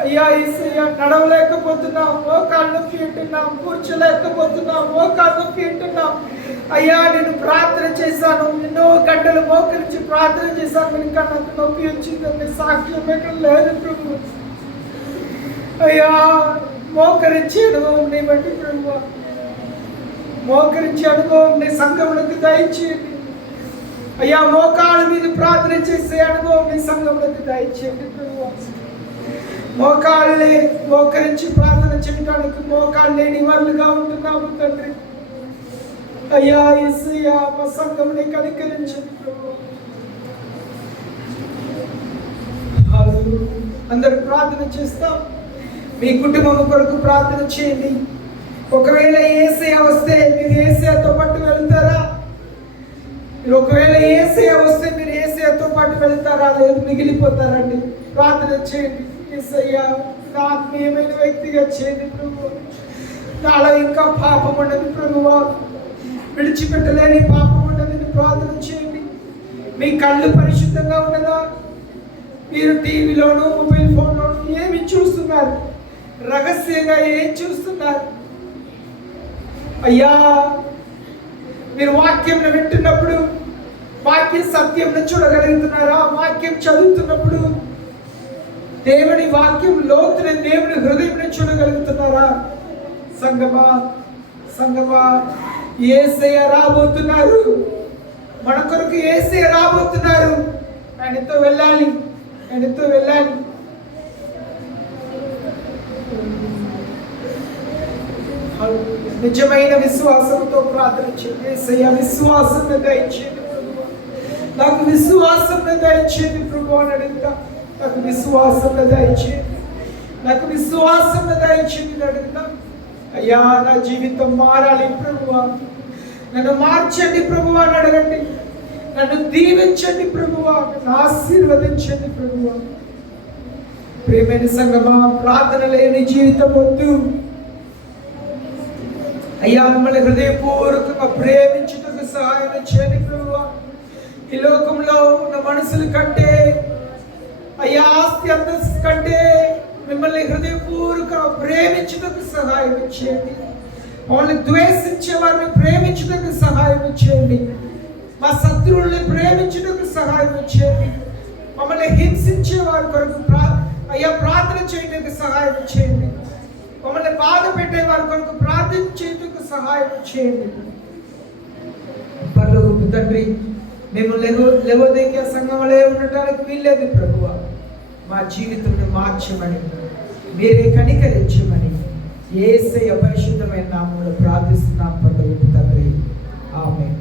అయ్యా యేసయ్యా నడవలేకపోతున్నాం, మోకాళ్ళ నొప్పి ఉంటున్నాం, కూర్చోలేకపోతున్నాం, మోకాళ్ళ నొప్పి ఉంటున్నాం. అయ్యా నేను ప్రార్థన చేశాను, ఎన్నో గంటలు మోకరించి ప్రార్థన చేశాను, ఇంకా నాకు నొప్పి వచ్చిందండి. సాక్ష్యం ఎక్కడ లేదు ప్రభు. అయ్యా మోకరించి అనుభవం నీ బట్టి ప్రభువా. మోకరించి అనుభవం నీ సంఘములకు దయచేయండి. అయ్యా మోకాళ్ళ మీద ప్రార్థన చేసే అనుభవం నీ సంఘములకు దయచేయండి ప్రభువా. మోకాళ్ళని మోకరించి ప్రార్థన చేయడానికి మోకాళ్ళు లేని వాళ్ళుగా ఉంటున్నాము తండ్రి. అయ్యా యేసయ్యా మా సంఘముని కనికరించండి ప్రభువా. అందరూ ప్రార్థన చేస్తాం. మీ కుటుంబం కొరకు ప్రార్థన చేయండి. ఒకవేళ యేసయ్య వస్తే మీరు యేసయ్యతో పాటు వెళ్తారా? ఒకవేళ యేసయ్య వస్తే మీరు యేసయ్యతో పాటు వెళ్తారా? లేదు మిగిలిపోతారండి. ప్రార్థన చేయండి. యేసయ్య నా ఆత్మీయమైన వ్యక్తిగా చేయండి ప్రభువా. నాలో ఇంకా పాపం ఉండదు ప్రభువా. విడిచిపెట్టలేని పాపం ఉండదని ప్రార్థన చేయండి. మీ కళ్ళు పరిశుద్ధంగా ఉండదా? మీరు టీవీలోనూ మొబైల్ ఫోన్లోనూ ఏమి చూస్తున్నారు? రహస్యంగా ఏం చూస్తున్నారు? అయ్యా మీరు వాక్యం వింటున్నప్పుడు వాక్య సత్యం చూడగలుగుతున్నారా? వాక్యం చదువుతున్నప్పుడు దేవుని వాక్యం లోతున దేవుని హృదయం చూడగలుగుతున్నారా? సంగమా యేసయ్య రాబోతున్నారు. మన కొరకు యేసయ్య రాబోతున్నారు. ఆయనతో వెళ్ళాలి, ఆయనతో వెళ్ళాలి. నిజమైన విశ్వాసంతో ప్రార్థన చేయండి. యేసయ్య విశ్వాసం దయచేయండి ప్రభువా, నాకు విశ్వాసం దయచేయండి ప్రభువా అని అడుగుతా. నాకు విశ్వాసం దయచేయండి, నాకు విశ్వాసం దయచేయండి అడుగుతా. అయ్యా నా జీవితం మారాలి ప్రభువా, నన్ను మార్చండి ప్రభువా అని అడగండి. నన్ను దీవించండి ప్రభువా, నన్ను ఆశీర్వదించండి ప్రభువా. ప్రియమైన సంగమా, ప్రార్థన లేని జీవితం వద్దు. అయ్యా మిమ్మల్ని హృదయపూర్వకంగా ప్రేమించుటకు సహాయం చేయండి ప్రభువా. ఈ లోకంలో ఉన్న మనుషుల కంటే, అయ్యా ఆస్తి అంతస్తు కంటే మిమ్మల్ని హృదయపూర్వకంగా ప్రేమించుటకు సహాయం చేయండి. మమ్మల్ని ద్వేషించే వారిని ప్రేమించుటకు సహాయం చేయండి. మా శత్రువుల్ని ప్రేమించుటకు సహాయం చేయండి. మమ్మల్ని హింసించే వారి కొరకు అయ్యా ప్రార్థన చేయడానికి సహాయం చేయండి. మమ్మల్ని బాధ పెట్టే వారి కొరకు ప్రార్థన చేయడానికి సహాయం చేయండి. పరలోకపు తండ్రి, మేము లెవోదికీయ సంఘంలో ఉండటానికి వీల్లేదు ప్రభువా. మా జీవితాన్ని మార్చమని, మీరే కనికరించమని యేసయ్య పరిశుద్ధమైన నామములో ప్రార్థిస్తున్నాం పరలోకపు తండ్రి. ఆమేన్.